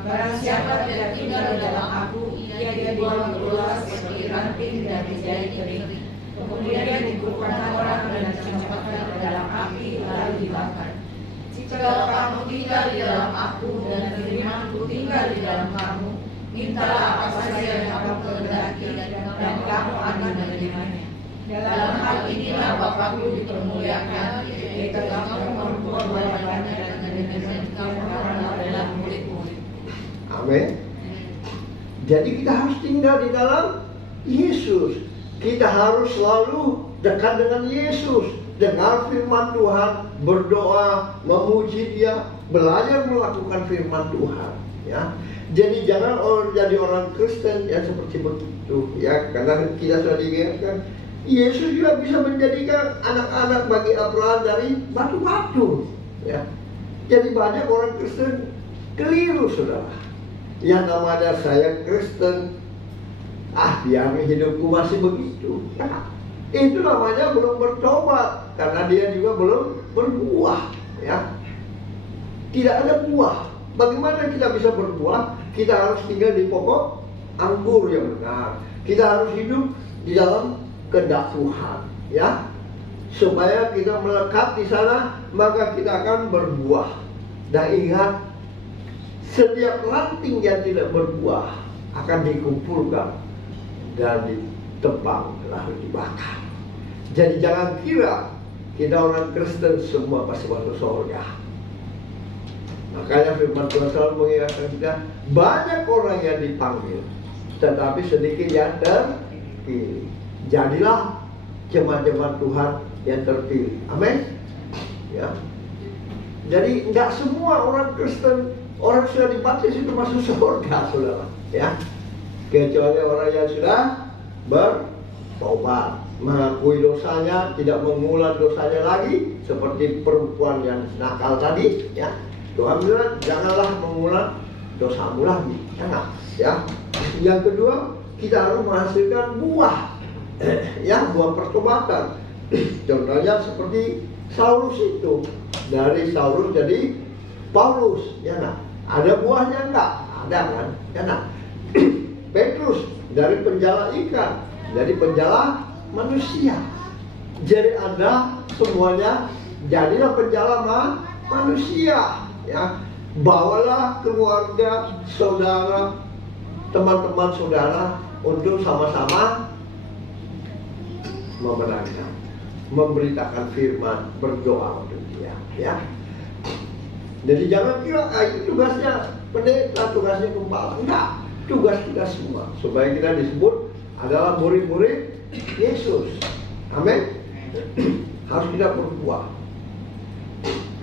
Barang siapa tidak tinggal di dalam aku, ia dibuang keluar seperti ranting dan menjadi kering. Kemudian dikumpulkan orang dan dicampakkan ke dalam api lalu dibakar. Jika kamu tinggal di dalam aku dan firman-Ku tinggal di dalam kamu, mintalah apa saja yang kamu kehendaki dan kamu akan menerimanya. Dalam hal inilah Bapa-Ku dipermuliakan, yaitu kamu berbuat banyak dan demikian kamu adalah murid-murid. Amin. Jadi kita harus tinggal di dalam Yesus. Kita harus selalu dekat dengan Yesus, dengar firman Tuhan, berdoa, memuji Dia, belajar melakukan firman Tuhan, ya. Jadi jangan jadi orang Kristen yang seperti begitu, ya, karena kita sudah diingatkan Yesus juga bisa menjadikan anak-anak bagi Abraham dari batu-batu, ya. Jadi banyak orang Kristen keliru, saudara. Yang namanya saya Kristen, biar hidupku masih begitu, ya. Itu namanya belum bertobat, karena dia juga belum berbuah, ya. Tidak ada buah. Bagaimana kita bisa berbuah? Kita harus tinggal di pokok anggur yang benar. Kita harus hidup di dalam kehendak Tuhan, ya. Supaya kita melekat di sana, maka kita akan berbuah. Dan ingat, setiap ranting yang tidak berbuah akan dikumpulkan dan ditebang lalu dibakar. Jadi jangan kira kita orang Kristen semua pasti masuk surga. Makanya firman Tuhan selalu mengingatkan kita, banyak orang yang dipanggil, tetapi sedikit yang terpilih. Jadilah jemaat-jemaat Tuhan yang terpilih. Amin. Ya. Jadi nggak semua orang Kristen, orang sudah dibaptis itu masuk surga, saudara. Ya. Kecuali orang yang sudah bertobat, mengakui dosanya, tidak mengulang dosanya lagi, seperti perempuan yang nakal tadi, ya. Tuhan bilang, janganlah mengulang dosamu lagi, jangan, ya. Yang kedua, kita harus menghasilkan buah, ya, buah pertobatan. Contohnya seperti Saulus itu, Dari Saulus jadi Paulus, ya nak? Ada buahnya enggak? Ada kan? Ya nak? Petrus dari penjala ikan, dari penjala manusia. Jadi ada semuanya, jadilah penjala manusia, ya. Bawalah keluarga, saudara, teman-teman saudara untuk sama-sama memenangkan, memberitakan firman, berdoa untuk dia, ya. Jadi jangan kira itu tugasnya pendeta, tugasnya gembala. Enggak, tugas kita semua supaya kita disebut adalah murid-murid Yesus. Amin. Harus kita berbuah.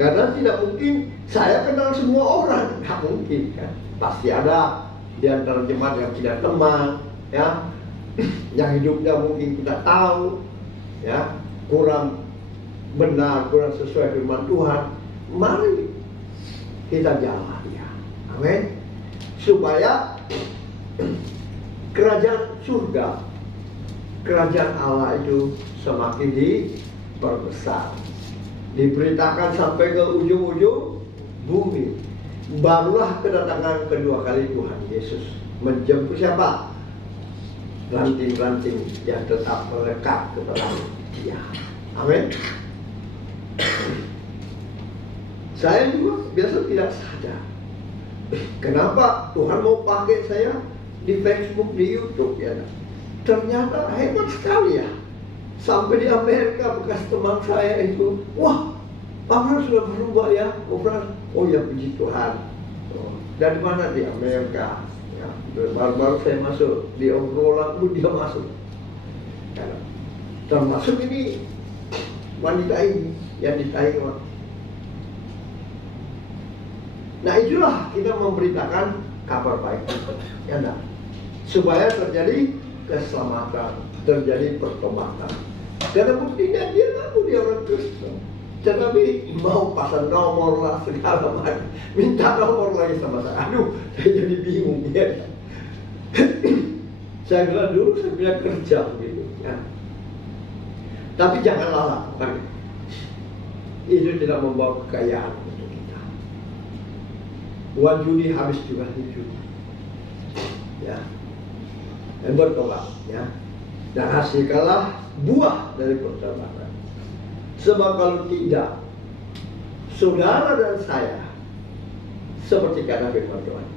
Karena tidak mungkin saya kenal semua orang, nggak mungkin kan. Pasti ada di antara jemaat yang tidak teman, ya, yang hidupnya mungkin kita tahu, ya, kurang benar, kurang sesuai firman Tuhan. Mari kita jalan, ya, amin. Supaya kerajaan surga, kerajaan Allah itu semakin diperbesar, diberitakan sampai ke ujung-ujung bumi. Barulah kedatangan kedua kali Tuhan Yesus menjemput siapa? Ranting-ranting yang tetap melekat ke dalam dia. Amin. Saya juga biasa tidak sadar kenapa Tuhan mau pakai saya di Facebook, di YouTube, ya. Ternyata hebat sekali, ya. Sampai di Amerika bekas teman saya itu, wah, Pak Fran sudah berubah, ya, Pak Fran. Oh ya, puji Tuhan. Oh, dari mana? Di Amerika, ya. Baru-baru saya masuk di obrolan pun dia masuk, ya. Termasuk ini wanita ini yang di Taiwan. Nah, itulah kita memberitakan kabar baik, ya enggak? Supaya terjadi keselamatan, terjadi pertobatan. Karena buktinya dia ngaku dia orang Kristen, tetapi mau pasang nomor lah segala macam, minta nomor lagi sama saya. Aduh, saya jadi bingung, ya. Saya bilang dulu saya bilang kerja gitu, ya. Tapi janganlah lakukan. Itu tidak membawa kekayaan untuk kita. Uang judi habis juga hidup, ya. Dan bertobat, ya. Dan hasilkanlah buah dari pertobatan. Sebab kalau tidak, saudara dan saya seperti kata firman Tuhan,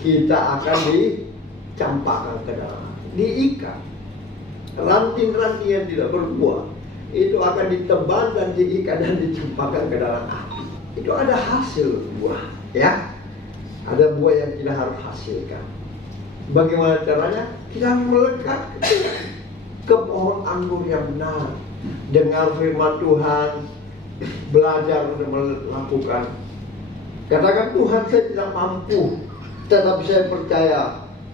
kita akan dicampakkan ke dalam api, diikat. Ranting-ranting yang tidak berbuah itu akan ditebang dan diikat dan dicampakkan ke dalam api. Itu ada hasil buah, ya. Ada buah yang kita harus hasilkan. Bagaimana caranya? Kita harus melekat ke pohon anggur yang benar, dengar firman Tuhan, belajar untuk melakukan. Katakan, Tuhan, saya tidak mampu, tetapi saya percaya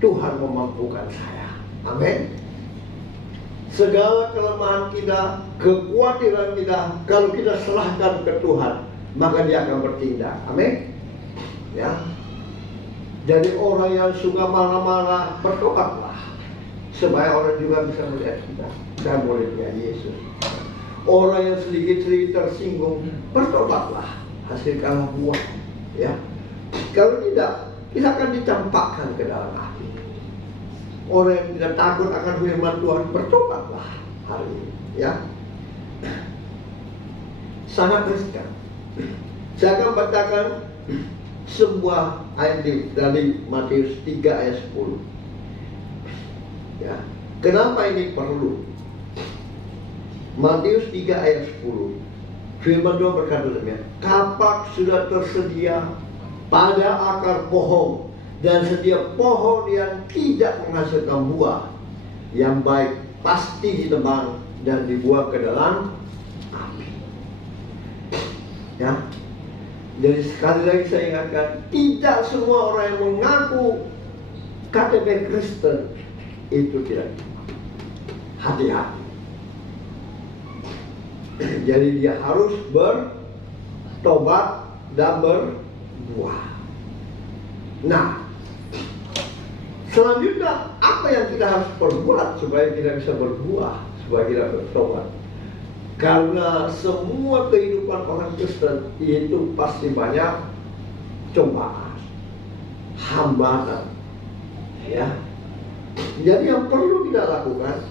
Tuhan memampukan saya. Amin. Segala kelemahan kita, kekhawatiran kita, kalau kita serahkan ke Tuhan, maka Dia akan bertindak. Amin. Ya. Jadi orang yang suka marah-marah, bertobatlah, supaya orang juga bisa melihat kita dan muridnya Yesus. Orang yang sedikit-sedikit tersinggung, bertobatlah, hasilkanlah buah, ya. Kalau tidak, kita akan dicampakkan ke dalam api. Orang yang tidak takut akan firman Tuhan, bertobatlah hari ini, ya. Sangat riskan. Saya akan bacakan sebuah ayat dari Matius 3 ayat 10. Ya. Kenapa ini perlu? Matius 3 ayat 10. Firman Tuhan berkata demikian, kapak sudah tersedia pada akar pohon, dan setiap pohon yang tidak menghasilkan buah yang baik pasti ditebang dan dibuang ke dalam api. Ya. Jadi sekali lagi saya ingatkan, tidak semua orang yang mengaku KTP Kristen itu tidak. Hati-hati. Jadi dia harus bertobat dan berbuah. Nah, selanjutnya apa yang kita harus perbuat supaya kita bisa berbuah, supaya kita bertobat? Karena semua kehidupan orang Kristen itu pasti banyak cobaan, hambatan, ya. Jadi yang perlu kita lakukan,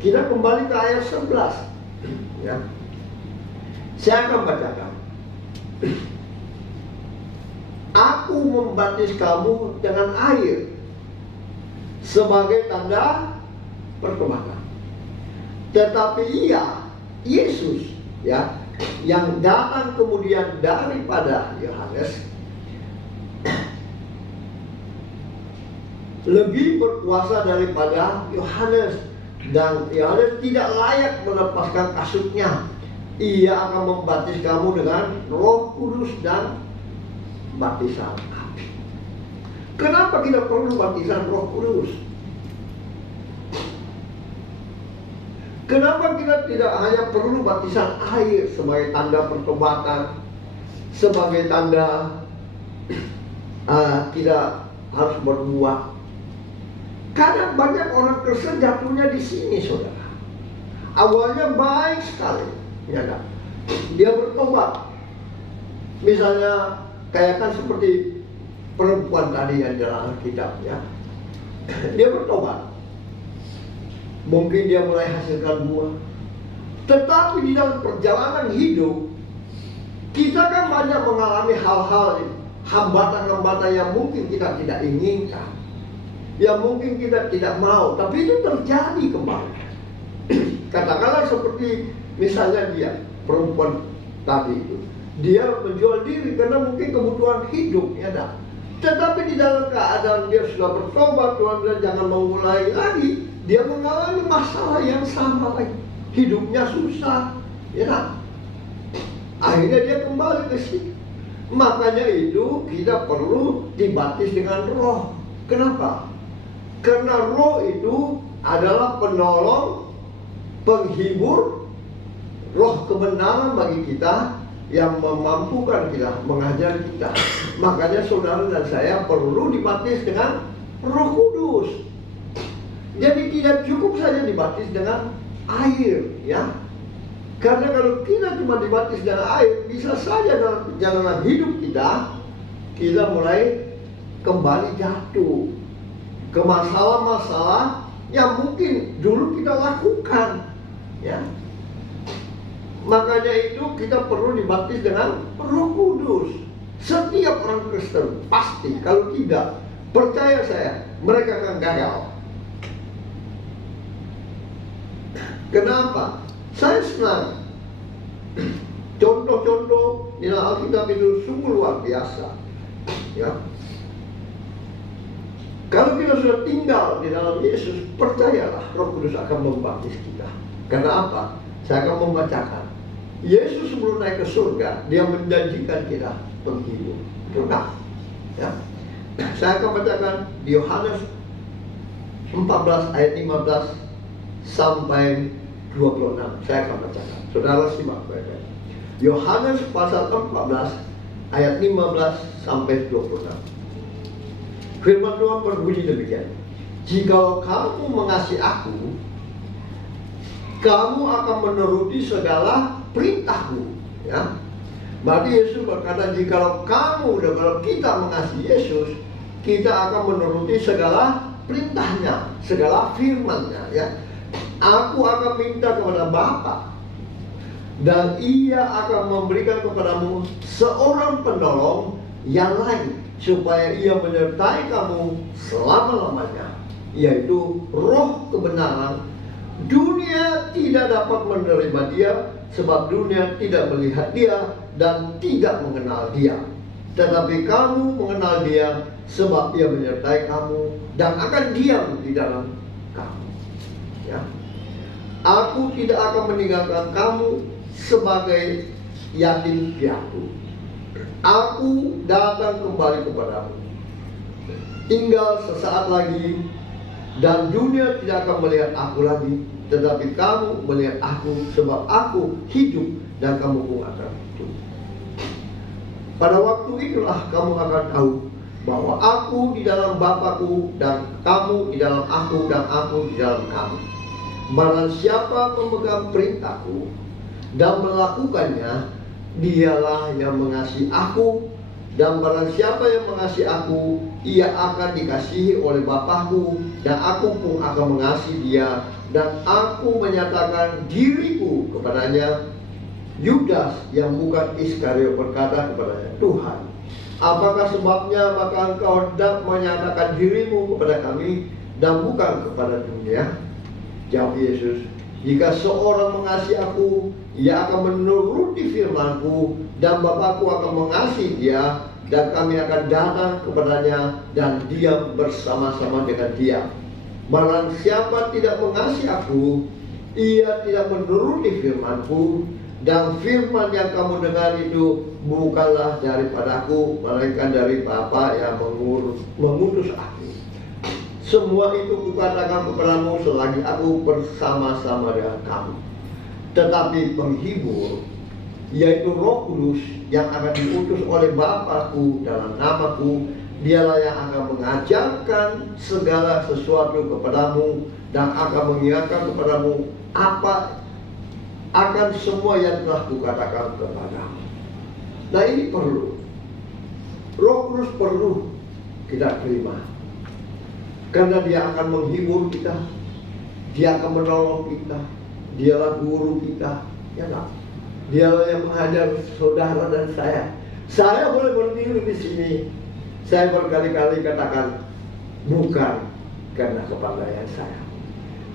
kita kembali ke ayat 11, ya. Saya akan bacakan. Aku membaptis kamu dengan air sebagai tanda pertobatan. Tetapi ia, Yesus, ya, yang datang kemudian daripada Yohanes, lebih berkuasa daripada Yohanes, dan Yohanes tidak layak melepaskan kasutnya. Ia akan membaptis kamu dengan Roh Kudus dan baptisan api. Kenapa kita perlu baptisan Roh Kudus? Kenapa kita tidak hanya perlu baptisan air sebagai tanda pertobatan, sebagai tanda tidak harus berbuat? Karena banyak orang Kristen jatuhnya di sini, saudara. Awalnya baik sekali, ya kan? Dia bertobat. Misalnya kayak kan seperti perempuan tadi yang dalam Alkitab, ya. Dia bertobat. Mungkin dia mulai hasilkan buah. Tetapi di dalam perjalanan hidup, kita kan banyak mengalami hal-hal, hambatan-hambatan yang mungkin kita tidak inginkan, yang mungkin kita tidak mau, tapi itu terjadi kembali. Katakanlah seperti misalnya dia, perempuan tadi itu, dia menjual diri karena mungkin kebutuhan hidup, ya dah. Tetapi di dalam keadaan dia sudah bertobat, Tuhan bilang jangan mengulangi lagi. Dia mengalami masalah yang sama lagi, hidupnya susah, ya dah. Akhirnya dia kembali ke sini. Makanya itu kita perlu dibaptis dengan Roh. Kenapa? Karena Roh itu adalah penolong, penghibur, Roh kebenaran bagi kita, yang memampukan kita, mengajar kita. Makanya saudara dan saya perlu dibaptis dengan Roh Kudus. Jadi tidak cukup saja dibaptis dengan air, ya. Karena kalau kita cuma dibaptis dengan air, bisa saja dalam perjalanan hidup kita mulai kembali jatuh ke masalah-masalah yang mungkin dulu kita lakukan, ya. Makanya itu kita perlu dibaptis dengan Roh Kudus. Setiap orang Kristen pasti, kalau tidak, percaya saya, mereka akan gagal. Kenapa? Saya senang. Contoh-contoh di dalam Alkitab itu sungguh luar biasa, ya. Kalau kita sudah tinggal di dalam Yesus, percayalah Roh Kudus akan membaptis kita. Karena apa? Saya akan membacakan. Yesus sebelum naik ke surga, dia menjanjikan kita penghibur. Betul, ya. Saya akan bacakan di Yohanes 14 ayat 15 sampai 26. Saya akan bacakan. Saudara simak baik-baik. Yohanes pasal 14 ayat 15 sampai 26. Firman Tuhan berbunyi demikian. Jikalau kamu mengasihi aku, kamu akan menuruti segala perintahku, ya. Berarti Yesus berkata, jikalau kalau kita mengasihi Yesus, kita akan menuruti segala perintahnya, segala firman-Nya, ya. Aku akan minta kepada Bapa, dan Ia akan memberikan kepadamu seorang penolong yang lain, supaya Ia menyertai kamu selama-lamanya, yaitu Roh kebenaran. Dunia tidak dapat menerima Dia, sebab dunia tidak melihat Dia dan tidak mengenal Dia. Tetapi kamu mengenal Dia, sebab Ia menyertai kamu dan akan diam di dalam kamu, ya. Aku tidak akan meninggalkan kamu sebagai yatim piatu. Aku datang kembali kepadamu. Tinggal sesaat lagi, dan dunia tidak akan melihat aku lagi, tetapi kamu melihat aku, sebab aku hidup dan kamu pun akan hidup. Pada waktu itulah kamu akan tahu bahwa aku di dalam Bapa-Ku, dan kamu di dalam aku, dan aku di dalam kamu. Barang siapa memegang perintahku, dan melakukannya, dialah yang mengasihi aku. Dan barang siapa yang mengasihi aku, ia akan dikasihi oleh Bapakku, dan aku pun akan mengasihi dia, dan aku menyatakan diriku kepadanya. Yudas yang bukan Iskariot berkata kepadanya, Tuhan, apakah sebabnya maka engkau hendak menyatakan dirimu kepada kami dan bukan kepada dunia? Jawab Yesus, jika seorang mengasihi aku, ia akan menuruti firman-Ku, dan Bapakku akan mengasihi dia, dan kami akan datang kepadanya dan diam bersama-sama dengan dia. Barang siapa tidak mengasihi aku, ia tidak menuruti firman-Ku, dan firman yang kamu dengar itu bukanlah daripadaku, melainkan dari Bapa yang mengutus aku. Semua itu kukatakan kepadamu selagi aku bersama-sama dengan kamu. Tetapi penghibur, yaitu Roh Kudus yang akan diutus oleh Bapakku dalam namaku, dialah yang akan mengajarkan segala sesuatu kepadamu dan akan mengingatkan kepadamu apa akan semua yang telah kukatakan kepadamu. Nah, ini perlu. Roh Kudus perlu kita terima, karena dia akan menghibur kita, dia akan menolong kita, dialah guru kita, ya kan? Dialah yang mengajar saudara dan saya. Saya boleh berdiri di sini. Saya berkali-kali katakan, bukan karena kepandaian saya.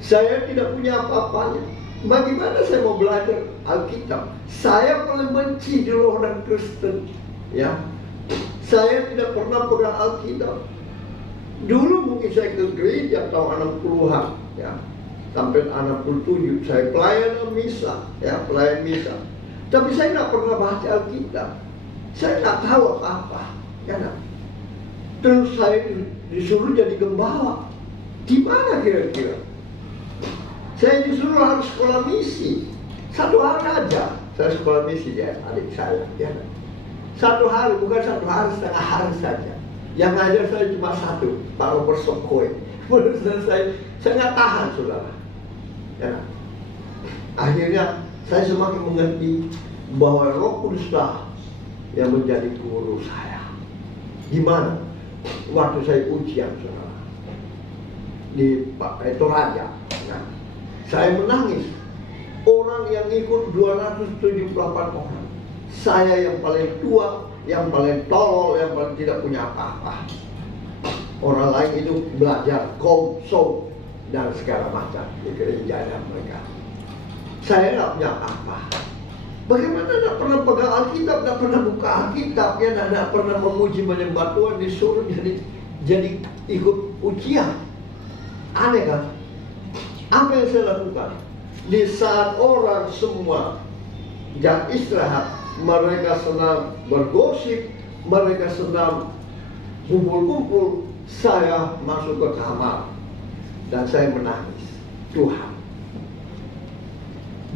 Saya tidak punya apa-apanya. Bagaimana saya mau belajar Alkitab? Saya paling benci di roh dan Kristen. Ya, saya tidak pernah pegang Alkitab. Dulu mungkin saya ke gereja tahun 60-an, ya, sampai 67 saya pelayan misa, ya, pelayan misa. Tapi saya nggak pernah baca Alkitab. Saya nggak tahu apa-apa, ya kan? Terus saya disuruh jadi gembala. Di mana kira-kira? Saya disuruh harus sekolah misi. 1 hari aja saya sekolah misi ya, adik saya, ya kan? 1 hari, bukan 1 hari, setengah hari saja. Yang ngajar saya cuma 1, Pak Robert Sokoi. Menurut saya nggak tahan, saudara. Ya kan? Akhirnya saya semakin mengerti bahwa Roh Kuduslah yang menjadi guru saya. Gimana? Waktu saya ujian, saudara, di Toraja, nah, saya menangis. Orang yang ikut 278 orang, saya yang paling tua, yang paling tolol, yang paling tidak punya apa-apa. Orang lain itu belajar konsol dan segala macam di gereja mereka. Saya tidak punya apa. Bagaimana tidak pernah pegang Alkitab, tidak pernah buka Alkitab, ya, tidak pernah memuji menyembah Tuhan, disuruh jadi ikut ujian. Aneh kan? Apa yang saya lakukan? Di saat orang semua jam istirahat, mereka senang bergosip, mereka senang kumpul-kumpul, saya masuk ke kamar dan saya menangis. Tuhan,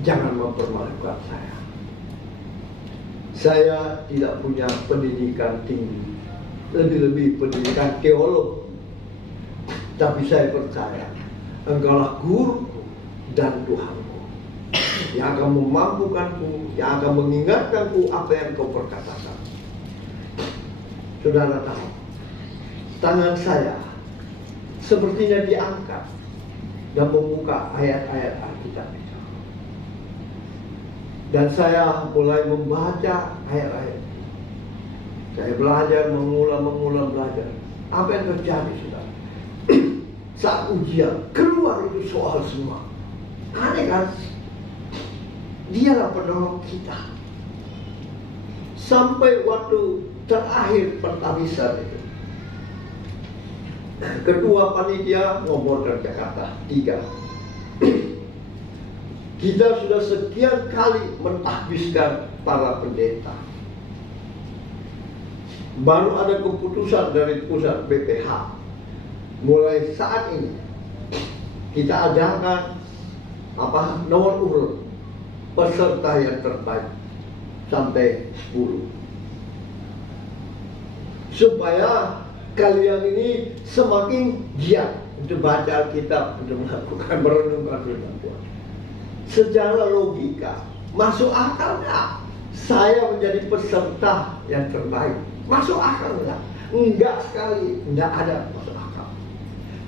jangan mempermalukan saya. Saya tidak punya pendidikan tinggi, lebih-lebih pendidikan teologi. Tapi saya percaya Engkaulah guruku dan Tuhanku, yang akan memampukanku, yang akan mengingatkanku apa yang Kau perkatakan. Saudara tahu, tangan saya sepertinya diangkat dan membuka ayat-ayat Alkitab itu. Dan saya mulai membaca ayat-ayat. Saya belajar, mengulang belajar. Apa yang terjadi, saudara? Saat ujian, keluar itu soal semua. Aneh kan? Dialah penolong kita. Sampai waktu terakhir pentabisan itu, Ketua Panitia ngomong ke Jakarta 3. Kita sudah sekian kali mentahbiskan para pendeta. Baru ada keputusan dari pusat BPH. Mulai saat ini kita adakan nomor urut peserta yang terbaik sampai 10, supaya kalian ini semakin giat untuk baca Alkitab, untuk melakukan merenungkan firman Tuhan. Secara logika, Masuk akal nggak? Saya menjadi peserta yang terbaik. Masuk akal nggak? Enggak sekali, enggak ada masuk akal.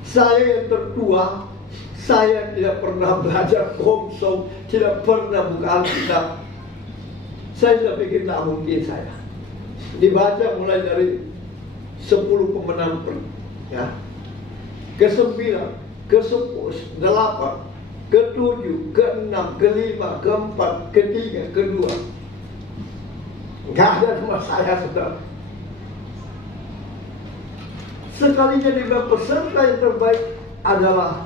Saya yang tertua, saya tidak pernah belajar komsong, tidak pernah buka Alkitab. Saya sudah pikir tak mungkin saya. Dibaca mulai dari 10 pemenang ya, ke-9, ke-10, 8, ke-7, ke-6, ke-5, ke-4, ke-3, ke-2. Enggak ada nama saya, saudara. Sekalinya dibilang peserta yang terbaik adalah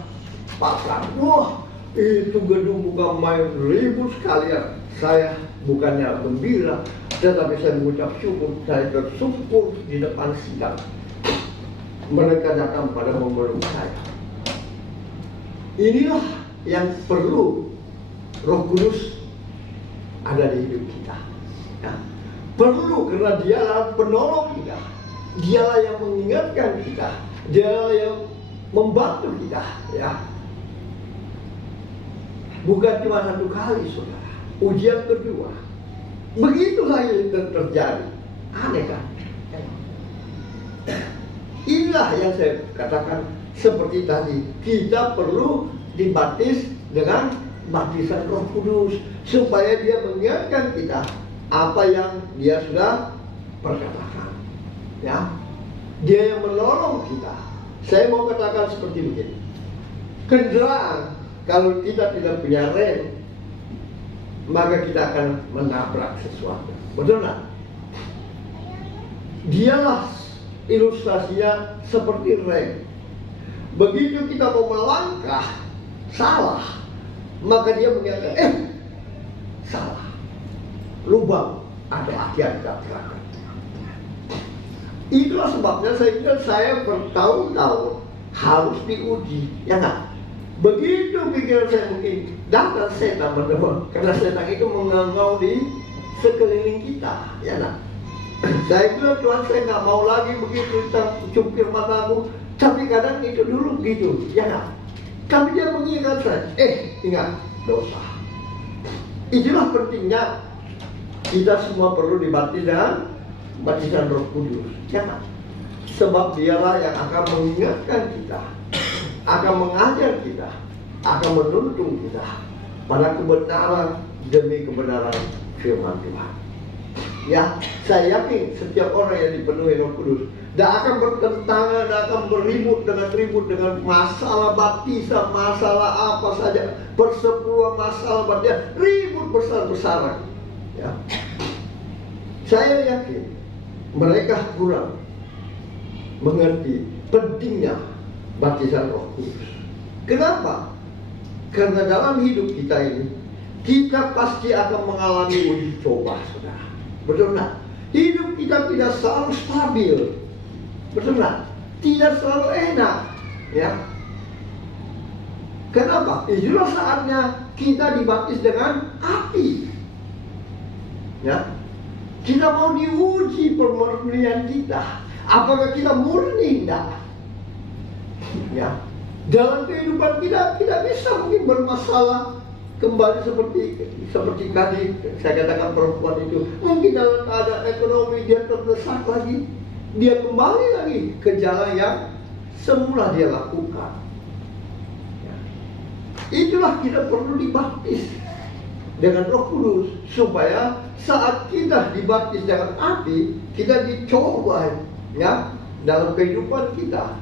Pak Pram. Wah, itu gedung bukan main, ribut sekalian. Saya bukannya gembira, tetapi saya mengucap syukur. Saya tersungkur di depan sidang. Mereka datang pada memeluk saya. Inilah yang perlu Roh Kudus ada di hidup kita. Ya. Perlu, karena Dialah penolong kita. Dialah yang mengingatkan kita. Dialah yang membantu kita. Ya. Bukan cuma satu kali, saudara. Ujian kedua. Begitulah yang terjadi. Aneh kan? Inilah yang saya katakan seperti tadi. Kita perlu dibaptis dengan baptisan Roh Kudus supaya dia mengingatkan kita apa yang dia sudah perkatakan. Ya, dia yang menolong kita. Saya mau katakan seperti begini. Kendaraan kalau kita tidak punya rem, maka kita akan menabrak sesuatu. Betul nggak? Dialah ilustrasinya seperti rem. Begitu kita mau melangkah salah, maka dia mengingatkan, salah, lubang, ada hati-hati tabrakan. Itulah sebabnya saya bertahun-tahun harus diuji, ya nggak? Begitu pikiran saya mungkin datang setan menemukan, karena setan itu mengangau di sekeliling kita, ya nggak? Saya bilang, Tuhan, saya nggak mau lagi begitu, cungkir matamu. Tapi kadang itu dulu gitu, ya nggak? Tapi dia mengingatkan saya, ingat dosa. Itulah pentingnya kita semua perlu dibaptis dengan baptisan Roh Kudus, ya nggak? Sebab dialah yang akan mengingatkan kita, akan mengajar kita, akan menuntun kita pada kebenaran demi kebenaran firman Tuhan. Ya, saya yakin setiap orang yang dipenuhi Roh Kudus tidak akan bertentangan, tidak akan beribut dengan masalah baptisan, masalah apa saja, persepuluhan masalah baptisan, ribut besar-besaran. Ya. Saya yakin mereka kurang mengerti pentingnya baptisan Roh Kudus. Kenapa? Karena dalam hidup kita ini, kita pasti akan mengalami uji coba, saudara. Betul nggak? Hidup kita tidak selalu stabil. Betul nggak? Tidak selalu enak. Ya. Kenapa? Itulah saatnya kita dibaptis dengan api. Ya. Kita mau diuji pemurnian kita. Apakah kita murni? Tidak. Ya. Dalam kehidupan kita tidak bisa mungkin bermasalah kembali seperti tadi saya katakan perempuan itu. Mungkin dalam keadaan ekonomi dia terdesak lagi, dia kembali lagi ke jalan yang semula dia lakukan. Ya. Itulah kita perlu dibaptis dengan Roh Kudus supaya saat kita dibaptis dengan api, kita dicoba ya dalam kehidupan kita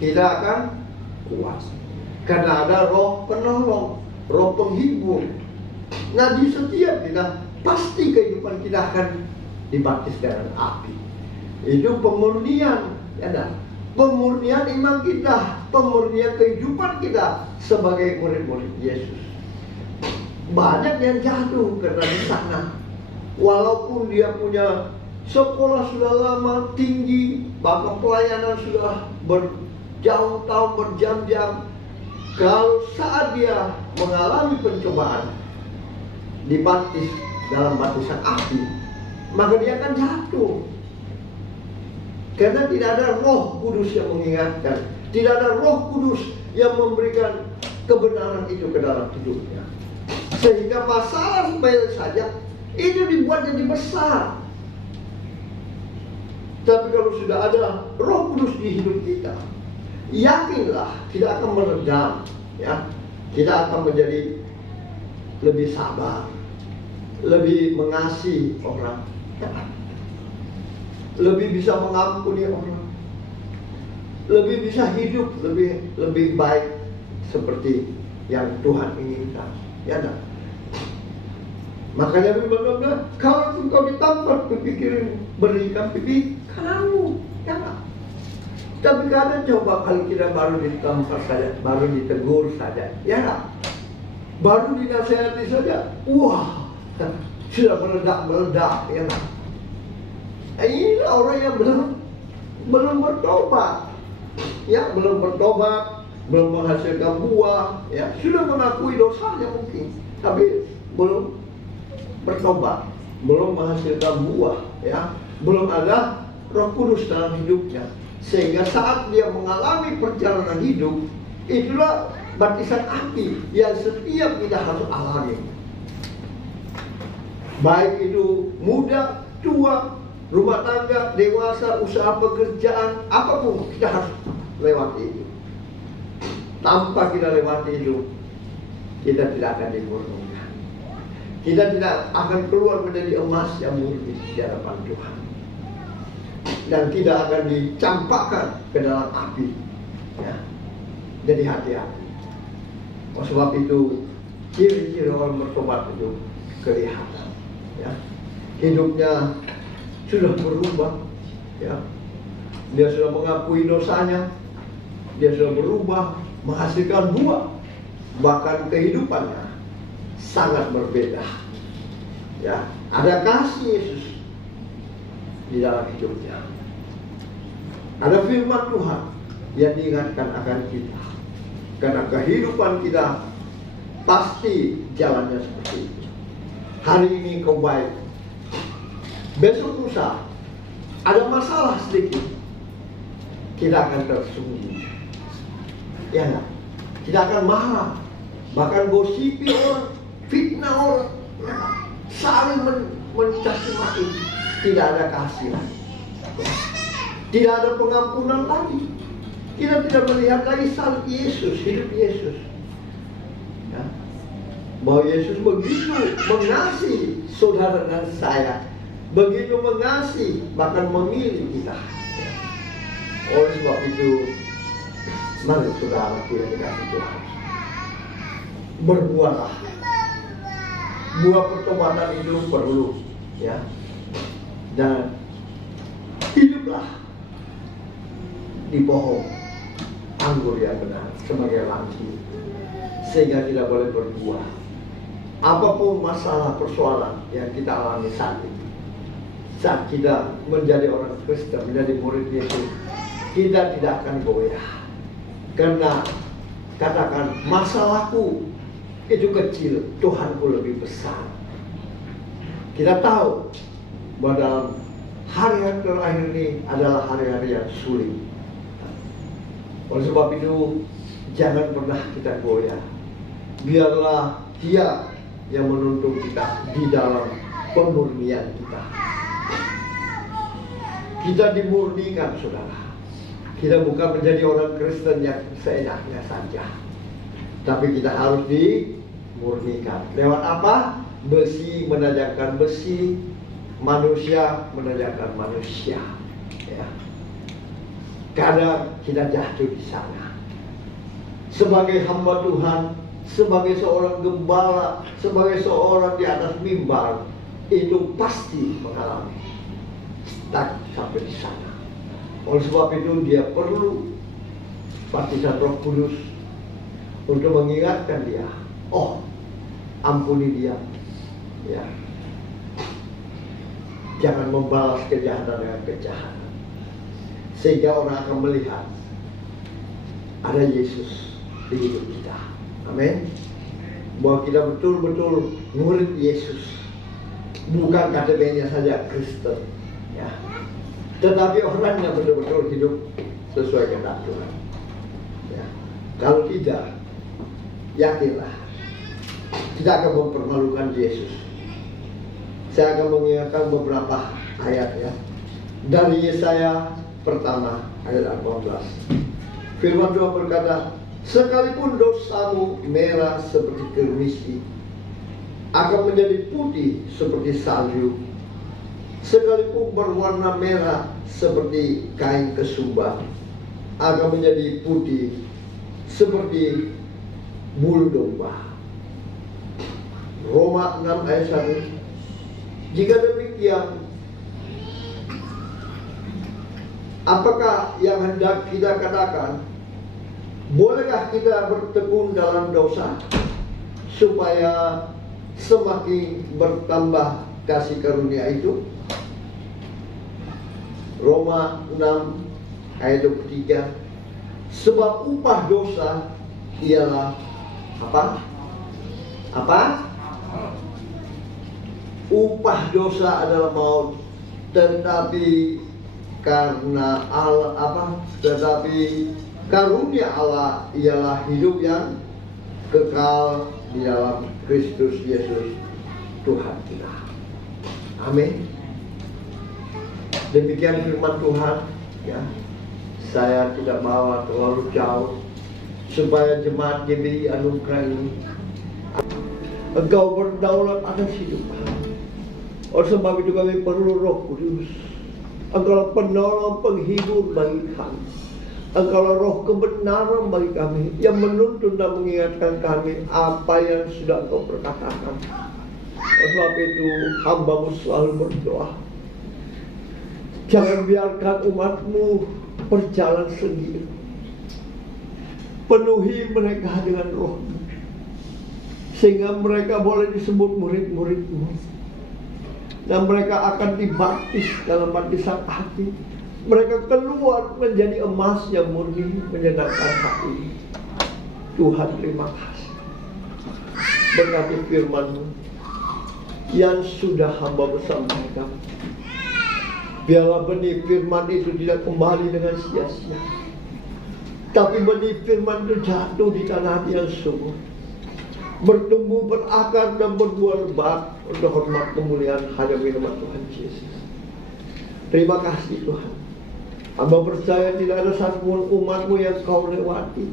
akan kuat karena ada Roh penolong, Roh penghibur. Nah, di setiap kita pasti kehidupan kita akan dibaptis dengan api. Itu pemurnian, ya dah. Pemurnian iman kita, pemurnian kehidupan kita sebagai murid-murid Yesus. Banyak yang jatuh karena di sana. Walaupun dia punya sekolah sudah lama, tinggi, bahkan pelayanan sudah berjauh tahun, berjam-jam. Kalau saat dia mengalami pencobaan, dibaptis dalam baptisan api, maka dia akan jatuh. Karena tidak ada Roh Kudus yang mengingatkan, tidak ada Roh Kudus yang memberikan kebenaran itu ke dalam hidupnya. Sehingga masalah sepele saja itu dibuat jadi besar. Tapi kalau sudah ada Roh Kudus di hidup kita, yakinlah tidak akan meredam, ya. Kita akan menjadi lebih sabar, lebih mengasihi orang, lebih bisa mengampuni orang, lebih bisa hidup lebih baik seperti yang Tuhan inginkan, ya kan? Makanya benar-benar kalau engkau ditampar pikirin berikan pipi kamu, ya kan? Tapi kadang coba kalau kita baru ditampar saja, baru ditegur saja, ya kan? Baru dinasihati saja, wah, sudah meledak, ya kan? Ini orang yang belum bertobat, ya, belum bertobat, belum menghasilkan buah, ya, sudah mengakui dosanya mungkin, tapi belum bertobat, belum menghasilkan buah, ya, belum ada Roh Kudus dalam hidupnya, sehingga saat dia mengalami perjalanan hidup, itulah baptisan api yang setiap kita harus alami. Baik itu muda, tua, rumah tangga, dewasa, usaha pekerjaan, apapun kita harus lewati itu. Tanpa kita lewati itu, kita tidak akan dimurnikan. Kita tidak akan keluar menjadi emas yang murni di hadapan Tuhan, dan tidak akan dicampakkan ke dalam api, ya. Jadi hati-hati. Oleh sebab itu ciri-ciri orang bertobat itu kelihatan, ya. Hidupnya sudah berubah, ya. Dia sudah mengakui dosanya, dia sudah berubah, menghasilkan buah, bahkan kehidupannya sangat berbeda, ya. Ada kasih Yesus di dalam hidupnya, ada firman Tuhan yang diingatkan akan kita, karena kehidupan kita pasti jalannya seperti itu. Hari ini kau baik, besok lusa ada masalah sedikit, kita akan tersembunyi, ya enggak? Kita akan marah, bahkan gosipi orang, fitnah orang, ya, saling mencaci maki. Tidak ada kasih lagi, ya. Tidak ada pengampunan lagi. Kita tidak melihat lagi salib Yesus, hidup Yesus, ya. Bahwa Yesus begitu mengasihi saudara dan saya, begitu mengasihi, bahkan memilih kita, ya. Oleh sebab itu, mari saudara yang dikasihi Tuhan, berbuatlah. Buah pertobatan itu perlu, ya. Dan hiduplah di pohon anggur yang benar sebagai langkih, sehingga tidak boleh berbuah. Apapun masalah persoalan yang kita alami saat ini, saat kita menjadi orang Kristen, menjadi murid Yesus, kita tidak akan goyah. Karena katakan, masalahku itu kecil, Tuhanku lebih besar. Kita tahu bahwa dalam hari-hari terakhir ini adalah hari-hari yang sulit. Oleh sebab itu, jangan pernah kita goyah. Biarlah Dia yang menuntun kita di dalam pemurnian kita. Kita dimurnikan, saudara. Kita bukan menjadi orang Kristen yang seenaknya saja, tapi kita harus dimurnikan. Lewat apa? Besi menajamkan besi, manusia menajamkan manusia, ya. Kadang kita jatuh di sana. Sebagai hamba Tuhan, sebagai seorang gembala, sebagai seorang di atas mimbar, itu pasti mengalami stuck sampai di sana. Oleh sebab itu dia perlu baptisan Roh Kudus untuk mengingatkan dia, oh, ampuni dia, ya. Jangan membalas kejahatan dengan kejahatan, sehingga orang akan melihat ada Yesus di hidup kita. Amin. Bahwa kita betul-betul murid Yesus, bukan KTP-nya saja Kristen, ya, tetapi orangnya betul-betul hidup sesuai kehendak Tuhan, ya. Kalau tidak, yakinlah kita akan mempermalukan Yesus. Saya akan mengingatkan beberapa ayat ya. Dari Yesaya pertama ayat 18. Firman Tuhan berkata, sekalipun dosamu merah seperti kermisi, akan menjadi putih seperti salju. Sekalipun berwarna merah seperti kain kesumba, akan menjadi putih seperti bulu domba. Roma 6 ayat 1. Jika demikian, apakah yang hendak kita katakan? Bolehkah kita bertekun dalam dosa supaya semakin bertambah kasih karunia itu? Roma 6 ayat 23. Sebab upah dosa ialah apa? Apa? Upah dosa adalah maut, tetapi karena Allah apa? Tetapi karunia Allah ialah hidup yang kekal di dalam Kristus Yesus Tuhan kita. Amin. Demikian firman Tuhan ya. Saya tidak bawa terlalu jauh supaya jemaat GBI Anugerah ini, Engkau berdaulat atas hidup kami. Oleh sebab itu kami perlu Roh Kudus. Engkau penolong penghibur bagi kami. Engkau roh kebenaran bagi kami, yang menuntun dan mengingatkan kami apa yang sudah Engkau perkatakan. Oleh sebab itu hamba-Mu selalu berdoa, jangan biarkan umat-Mu berjalan sendiri. Penuhi mereka dengan Roh-Mu, sehingga mereka boleh disebut murid-murid-Mu, dan mereka akan dibaptis dalam baptisan hati. Mereka keluar menjadi emas yang murni, menyenangkan hati. Tuhan, terima kasih. Berkati firman-Mu yang sudah hamba sampaikan. Biarlah benih firman itu tidak kembali dengan sia-sia, tapi benih firman itu jatuh di tanah yang subur, bertumbuh, berakar, dan berbuah lebat untuk hormat kemuliaan hanya nama Tuhan Yesus. Terima kasih Tuhan. Hamba percaya tidak ada satupun umat-Mu yang Kau lewati.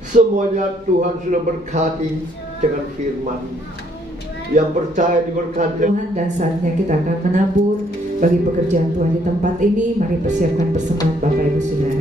Semuanya Tuhan sudah berkati dengan firman. Yang percaya diberkati Tuhan, dan saatnya kita akan menabur bagi pekerjaan Tuhan di tempat ini. Mari persiapkan persembahan Bapak Ibu Saudara.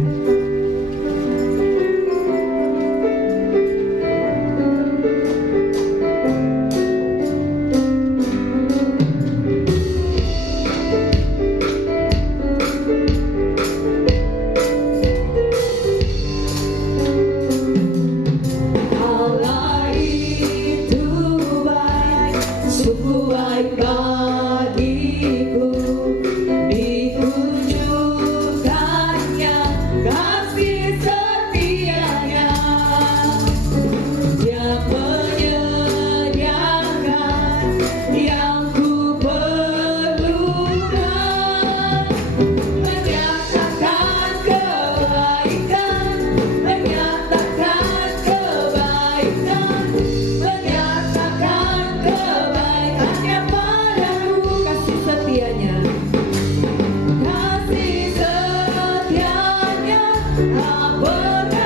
Kasih setianya tak berubah.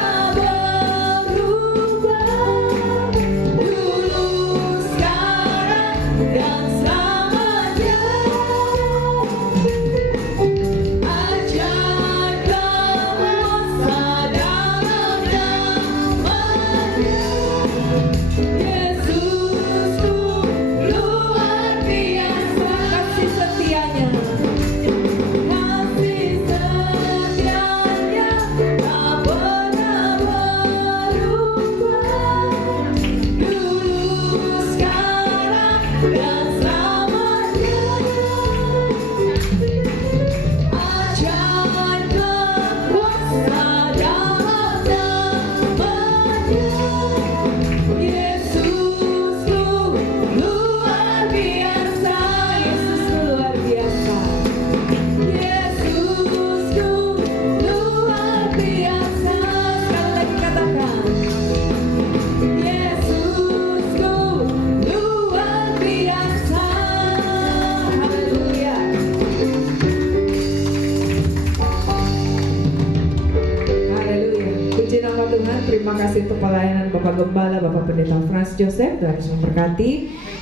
Tuhan. Terima kasih untuk pelayanan Bapak Gembala, Bapak Pendeta Franz Joseph. Tuhan Yesus memberkati.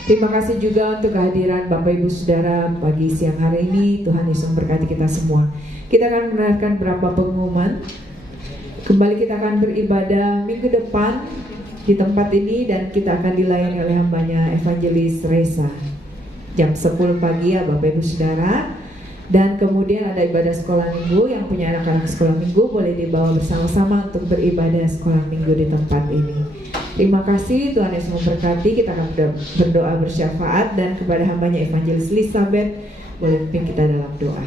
Terima kasih juga untuk kehadiran Bapak Ibu Saudara pagi siang hari ini. Tuhan Yesus memberkati kita semua. Kita akan mendengarkan beberapa pengumuman. Kembali kita akan beribadah minggu depan di tempat ini dan kita akan dilayani oleh hambanya Evangelis Reza jam 10 pagi ya Bapak Ibu Saudara. Dan kemudian ada ibadah sekolah minggu. Yang punya anak-anak sekolah minggu boleh dibawa bersama-sama untuk beribadah sekolah minggu di tempat ini. Terima kasih, Tuhan Yesus memberkati. Kita akan berdoa bersyafaat dan kepada hambanya Evangelis Elizabeth boleh pimpin kita dalam doa.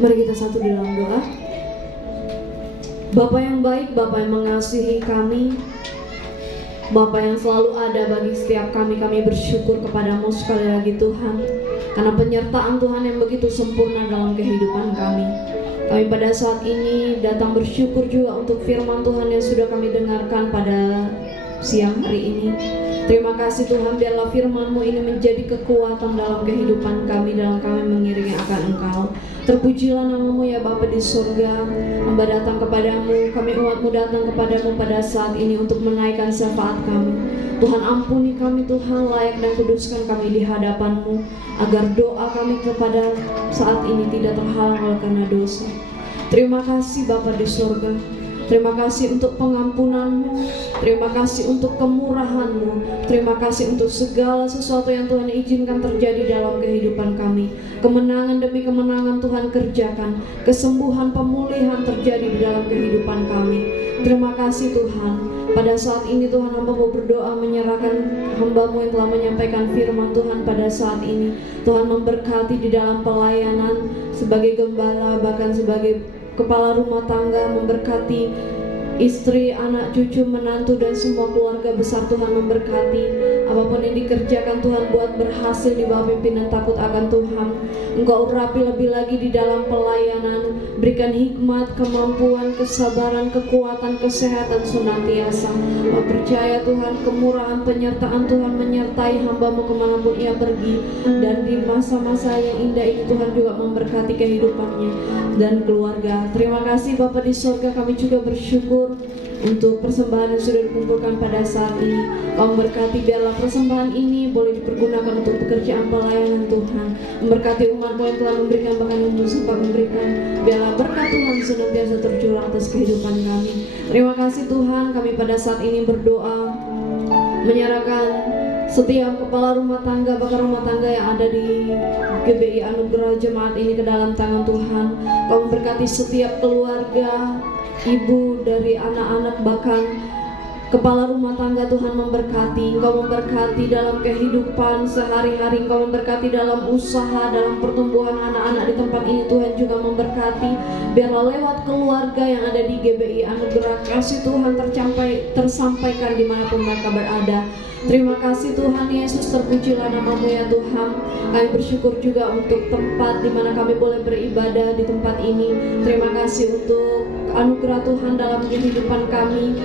Mari kita satu di dalam doa. Bapa yang baik, Bapa yang mengasihi kami, Bapa yang selalu ada bagi setiap kami bersyukur kepadamu sekali lagi Tuhan, karena penyertaan Tuhan yang begitu sempurna dalam kehidupan kami. Kami pada saat ini datang bersyukur juga untuk firman Tuhan yang sudah kami dengarkan pada siang hari ini. Terima kasih Tuhan, biarlah firman-Mu ini menjadi kekuatan dalam kehidupan kami, dalam kami mengiringi akan Engkau. Terpujilah nama-Mu ya Bapa di surga. Hamba datang kepadamu, kami umat-Mu datang kepadamu pada saat ini untuk menaikkan syafaat kami. Tuhan ampuni kami Tuhan, layak dan kuduskan kami di hadapan-Mu, agar doa kami kepada saat ini tidak terhalang oleh karena dosa. Terima kasih Bapa di surga. Terima kasih untuk pengampunan-Mu, terima kasih untuk kemurahan-Mu, terima kasih untuk segala sesuatu yang Tuhan izinkan terjadi dalam kehidupan kami. Kemenangan demi kemenangan Tuhan kerjakan, kesembuhan pemulihan terjadi di dalam kehidupan kami. Terima kasih Tuhan. Pada saat ini Tuhan, hamba mau berdoa menyerahkan hamba-Mu yang telah menyampaikan firman Tuhan pada saat ini. Tuhan memberkati di dalam pelayanan sebagai gembala, bahkan sebagai kepala rumah tangga, memberkati istri, anak, cucu, menantu, dan semua keluarga besar. Tuhan memberkati apapun yang dikerjakan Tuhan buat berhasil di bawah pimpinan takut akan Tuhan. Engkau urapi lebih lagi di dalam pelayanan, berikan hikmat, kemampuan, kesabaran, kekuatan, kesehatan senantiasa. Kau percaya Tuhan, kemurahan, penyertaan Tuhan menyertai hamba-Mu kemanapun ia pergi, dan di masa-masa yang indah ini Tuhan juga memberkati kehidupannya dan keluarga. Terima kasih Bapa di surga, kami juga bersyukur untuk persembahan yang sudah dikumpulkan pada saat ini. Kau memberkati, biarlah persembahan ini boleh dipergunakan untuk pekerjaan pelayanan Tuhan. Memberkati umat-Mu yang telah memberikan, bahkan yang belum sempat memberikan. Biarlah berkat Tuhan senantiasa tercurah atas kehidupan kami. Terima kasih Tuhan, kami pada saat ini berdoa menyerahkan setiap kepala rumah tangga, bahkan rumah tangga yang ada di GBI Anugerah Jemaat ini ke dalam tangan Tuhan. Kau memberkati setiap keluarga, ibu dari anak-anak, bahkan kepala rumah tangga. Tuhan memberkati, Engkau memberkati dalam kehidupan sehari-hari, Engkau memberkati dalam usaha, dalam pertumbuhan anak-anak di tempat ini. Tuhan juga memberkati, biarlah lewat keluarga yang ada di GBI Anugerah kasih Tuhan tersampaikan dimanapun mereka berada. Terima kasih Tuhan Yesus, terpujilah nama-Mu ya Tuhan. Kami bersyukur juga untuk tempat di mana kami boleh beribadah di tempat ini. Terima kasih untuk anugerah Tuhan dalam kehidupan kami.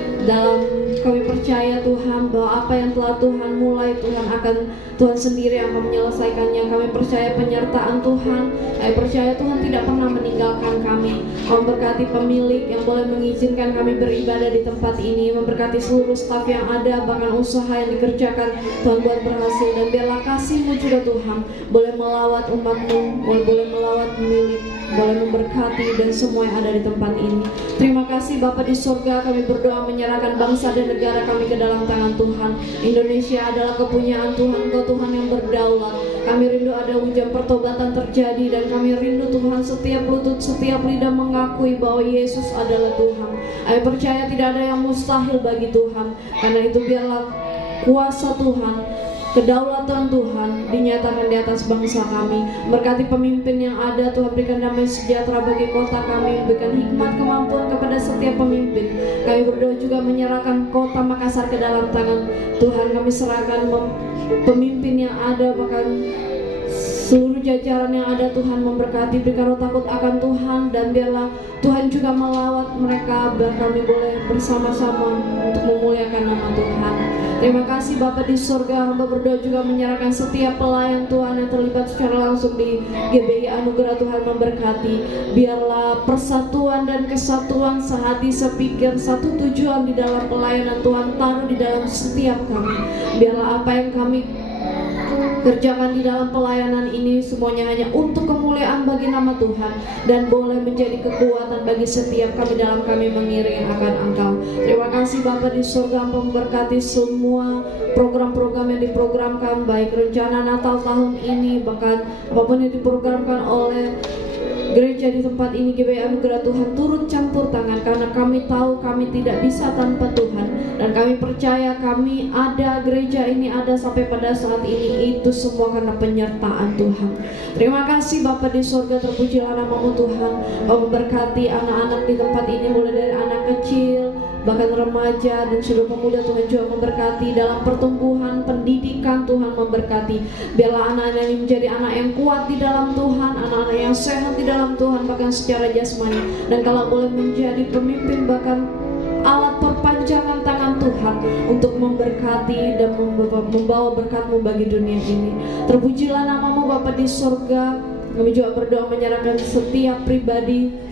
Kami percaya Tuhan bahwa apa yang telah Tuhan mulai, Tuhan sendiri akan menyelesaikannya. Kami percaya penyertaan Tuhan. Kami percaya Tuhan tidak pernah meninggalkan kami. Kau memberkati pemilik yang boleh mengizinkan kami beribadah di tempat ini, memberkati seluruh staf yang ada, bahkan usaha yang dikerjakan Tuhan buat berhasil. Dan biarlah kasih-Mu juga Tuhan boleh melawat umat-Mu, boleh melawat pemilik, boleh memberkati dan semua yang ada di tempat ini. Terima kasih Bapa di surga, kami berdoa menyerahkan bangsa dan negara kami ke dalam tangan Tuhan. Indonesia adalah kepunyaan Tuhan, Engkau Tuhan yang berdaulat. Kami rindu ada hujan pertobatan terjadi, dan kami rindu Tuhan setiap lutut, setiap lidah mengakui bahwa Yesus adalah Tuhan. Kami percaya tidak ada yang mustahil bagi Tuhan. Karena itu biarlah kuasa Tuhan, kedaulatan Tuhan dinyatakan di atas bangsa kami. Berkati pemimpin yang ada, Tuhan berikan damai sejahtera bagi kota kami, berikan hikmat kemampuan kepada setiap pemimpin. Kami berdoa juga menyerahkan kota Makassar ke dalam tangan Tuhan. Kami serahkan pemimpin yang ada, bahkan seluruh jajaran yang ada. Tuhan memberkati, berikan roh takut akan Tuhan, dan biarlah Tuhan juga melawat mereka, biar kami boleh bersama-sama untuk memuliakan nama Tuhan. Terima kasih Bapa di surga, hamba berdoa juga menyerahkan setiap pelayan Tuhan yang terlibat secara langsung di GBI Anugerah. Tuhan memberkati, biarlah persatuan dan kesatuan sehati sepikir satu tujuan di dalam pelayanan Tuhan taruh di dalam setiap kami. Biarlah apa yang kami kerjakan di dalam pelayanan ini semuanya hanya untuk kemuliaan bagi nama Tuhan dan boleh menjadi kekuatan bagi setiap kami dalam kami mengiring akan Engkau. Terima kasih Bapa di surga, memberkati semua program-program yang diprogramkan, baik rencana Natal tahun ini, bahkan apapun yang diprogramkan oleh gereja di tempat ini GBI Anugerah. Tuhan turut campur tangan, karena kami tahu kami tidak bisa tanpa Tuhan, dan kami percaya kami ada, gereja ini ada sampai pada saat ini, itu semua karena penyertaan Tuhan. Terima kasih Bapa di surga, terpujilah nama-Mu Tuhan. Kau memberkati anak-anak di tempat ini, mulai dari anak kecil bahkan remaja dan sudah pemuda. Tuhan juga memberkati dalam pertumbuhan pendidikan. Tuhan memberkati, biarlah anak-anak ini menjadi anak yang kuat di dalam Tuhan, anak-anak yang sehat di dalam Tuhan, bahkan secara jasmani, dan kalau boleh menjadi pemimpin, bahkan alat perpanjangan tangan Tuhan untuk memberkati dan membawa berkat-Mu bagi dunia ini. Terpujilah nama-Mu Bapa di surga. Kami juga berdoa menyerahkan setiap pribadi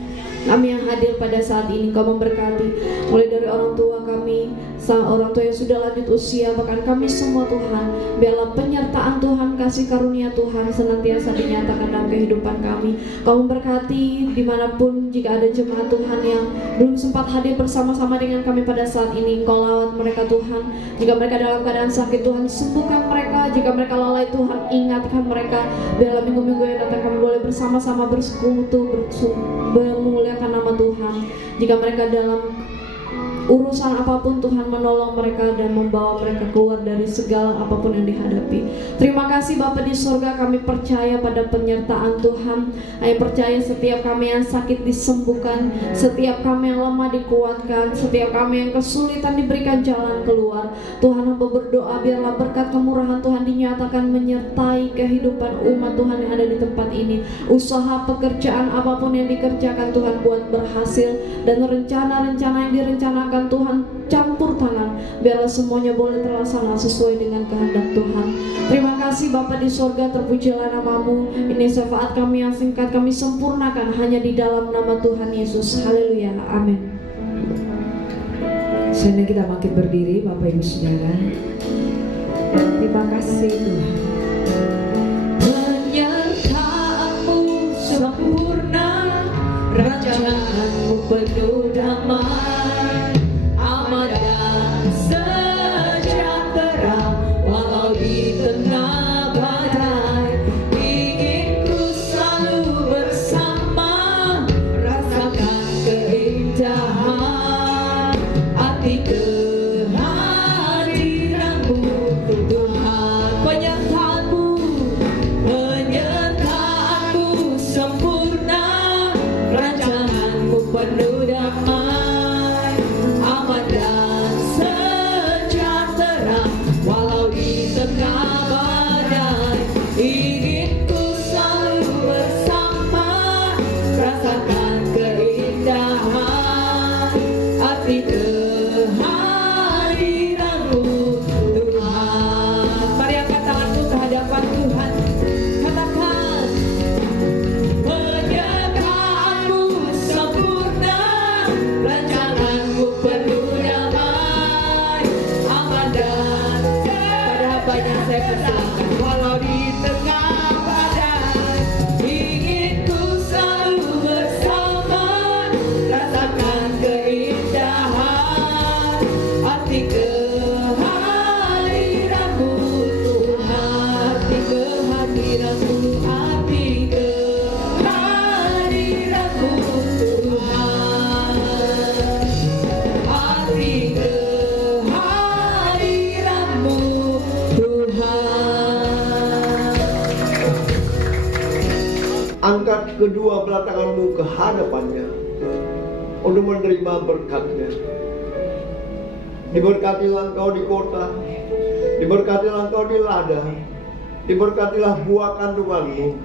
kami yang hadir pada saat ini. Kau memberkati, mulai dari orang tua kami, orang tua yang sudah lanjut usia, bahkan kami semua Tuhan. Biarlah penyertaan Tuhan, kasih karunia Tuhan senantiasa dinyatakan dalam kehidupan kami. Kau memberkati dimanapun, jika ada jemaat Tuhan yang belum sempat hadir bersama-sama dengan kami pada saat ini, Engkau lawat mereka Tuhan. Jika mereka dalam keadaan sakit, Tuhan sembuhkan mereka. Jika mereka lalai, Tuhan ingatkan mereka. Biarlah minggu-minggu yang datang kami boleh bersama-sama bersekutu, memuliakan nama Tuhan. Jika mereka dalam urusan apapun, Tuhan menolong mereka dan membawa mereka keluar dari segala apapun yang dihadapi. Terima kasih Bapa di surga, kami percaya pada penyertaan Tuhan. Kami percaya setiap kami yang sakit disembuhkan, setiap kami yang lemah dikuatkan, setiap kami yang kesulitan diberikan jalan keluar. Tuhan, hamba berdoa biarlah berkat kemurahan Tuhan dinyatakan menyertai kehidupan umat Tuhan yang ada di tempat ini. Usaha pekerjaan apapun yang dikerjakan, Tuhan buat berhasil, dan rencana-rencana yang direncanakan Tuhan campur tangan, biarlah semuanya boleh terlaksana sesuai dengan kehendak Tuhan. Terima kasih Bapa di surga, terpujilah nama-Mu. Ini syafaat kami yang singkat kami sempurnakan hanya di dalam nama Tuhan Yesus. Haleluya, amin. Sekarang kita bangkit berdiri Bapak Ibu Saudara. Terima kasih Tuhan. Penyertaan-Mu sempurna, rancangan-Mu penuh damai, aman dan sejahtera walau di tengah badai. Ingin ku selalu bersama, rasakan keindahan arti kehadiran-Mu Tuhan. Penyertaan-Mu sempurna, rancangan-Mu penuh damai, aman dan sejahtera walau di tengah badai. Ingin ku selalu bersama, rasakan keindahan arti kehadiran-Mu Tuhan. Mari angkat tanganmu ke hadapan Tuhan, katakan, penyertaan-Mu sempurna, rancangan-Mu penuh damai, aman dan pada hambanya saya persilakan. Walau di tengah badai, ingin ku selalu bersama, rasakan keindahan arti kehadiran-Mu Tuhan, arti kehadiran-Mu, arti kehadiran-Mu Tuhan, arti kehadiran-Mu Tuhan. Angkat kedua belah tanganmu ke hadapannya untuk menerima berkatnya. Diberkatilah engkau di kota, diberkatilah engkau di ladang, diberkatilah buah kandunganmu,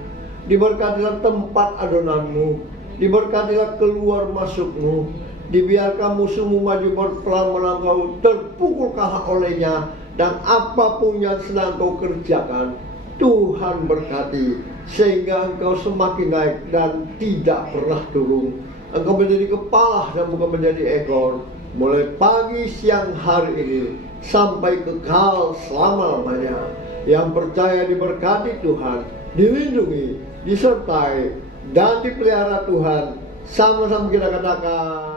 diberkatilah tempat adonanmu, diberkatilah keluar masukmu, dibiarkan musuhmu maju berperang menang kau, terpukulkah olehnya, dan apapun yang sedang kau kerjakan, Tuhan berkati sehingga engkau semakin naik dan tidak pernah turun. Engkau menjadi kepala dan bukan menjadi ekor, mulai pagi siang hari ini sampai kekal selama-lamanya. Yang percaya diberkati Tuhan, dilindungi, disertai, dan dipelihara Tuhan. Sama-sama kita katakan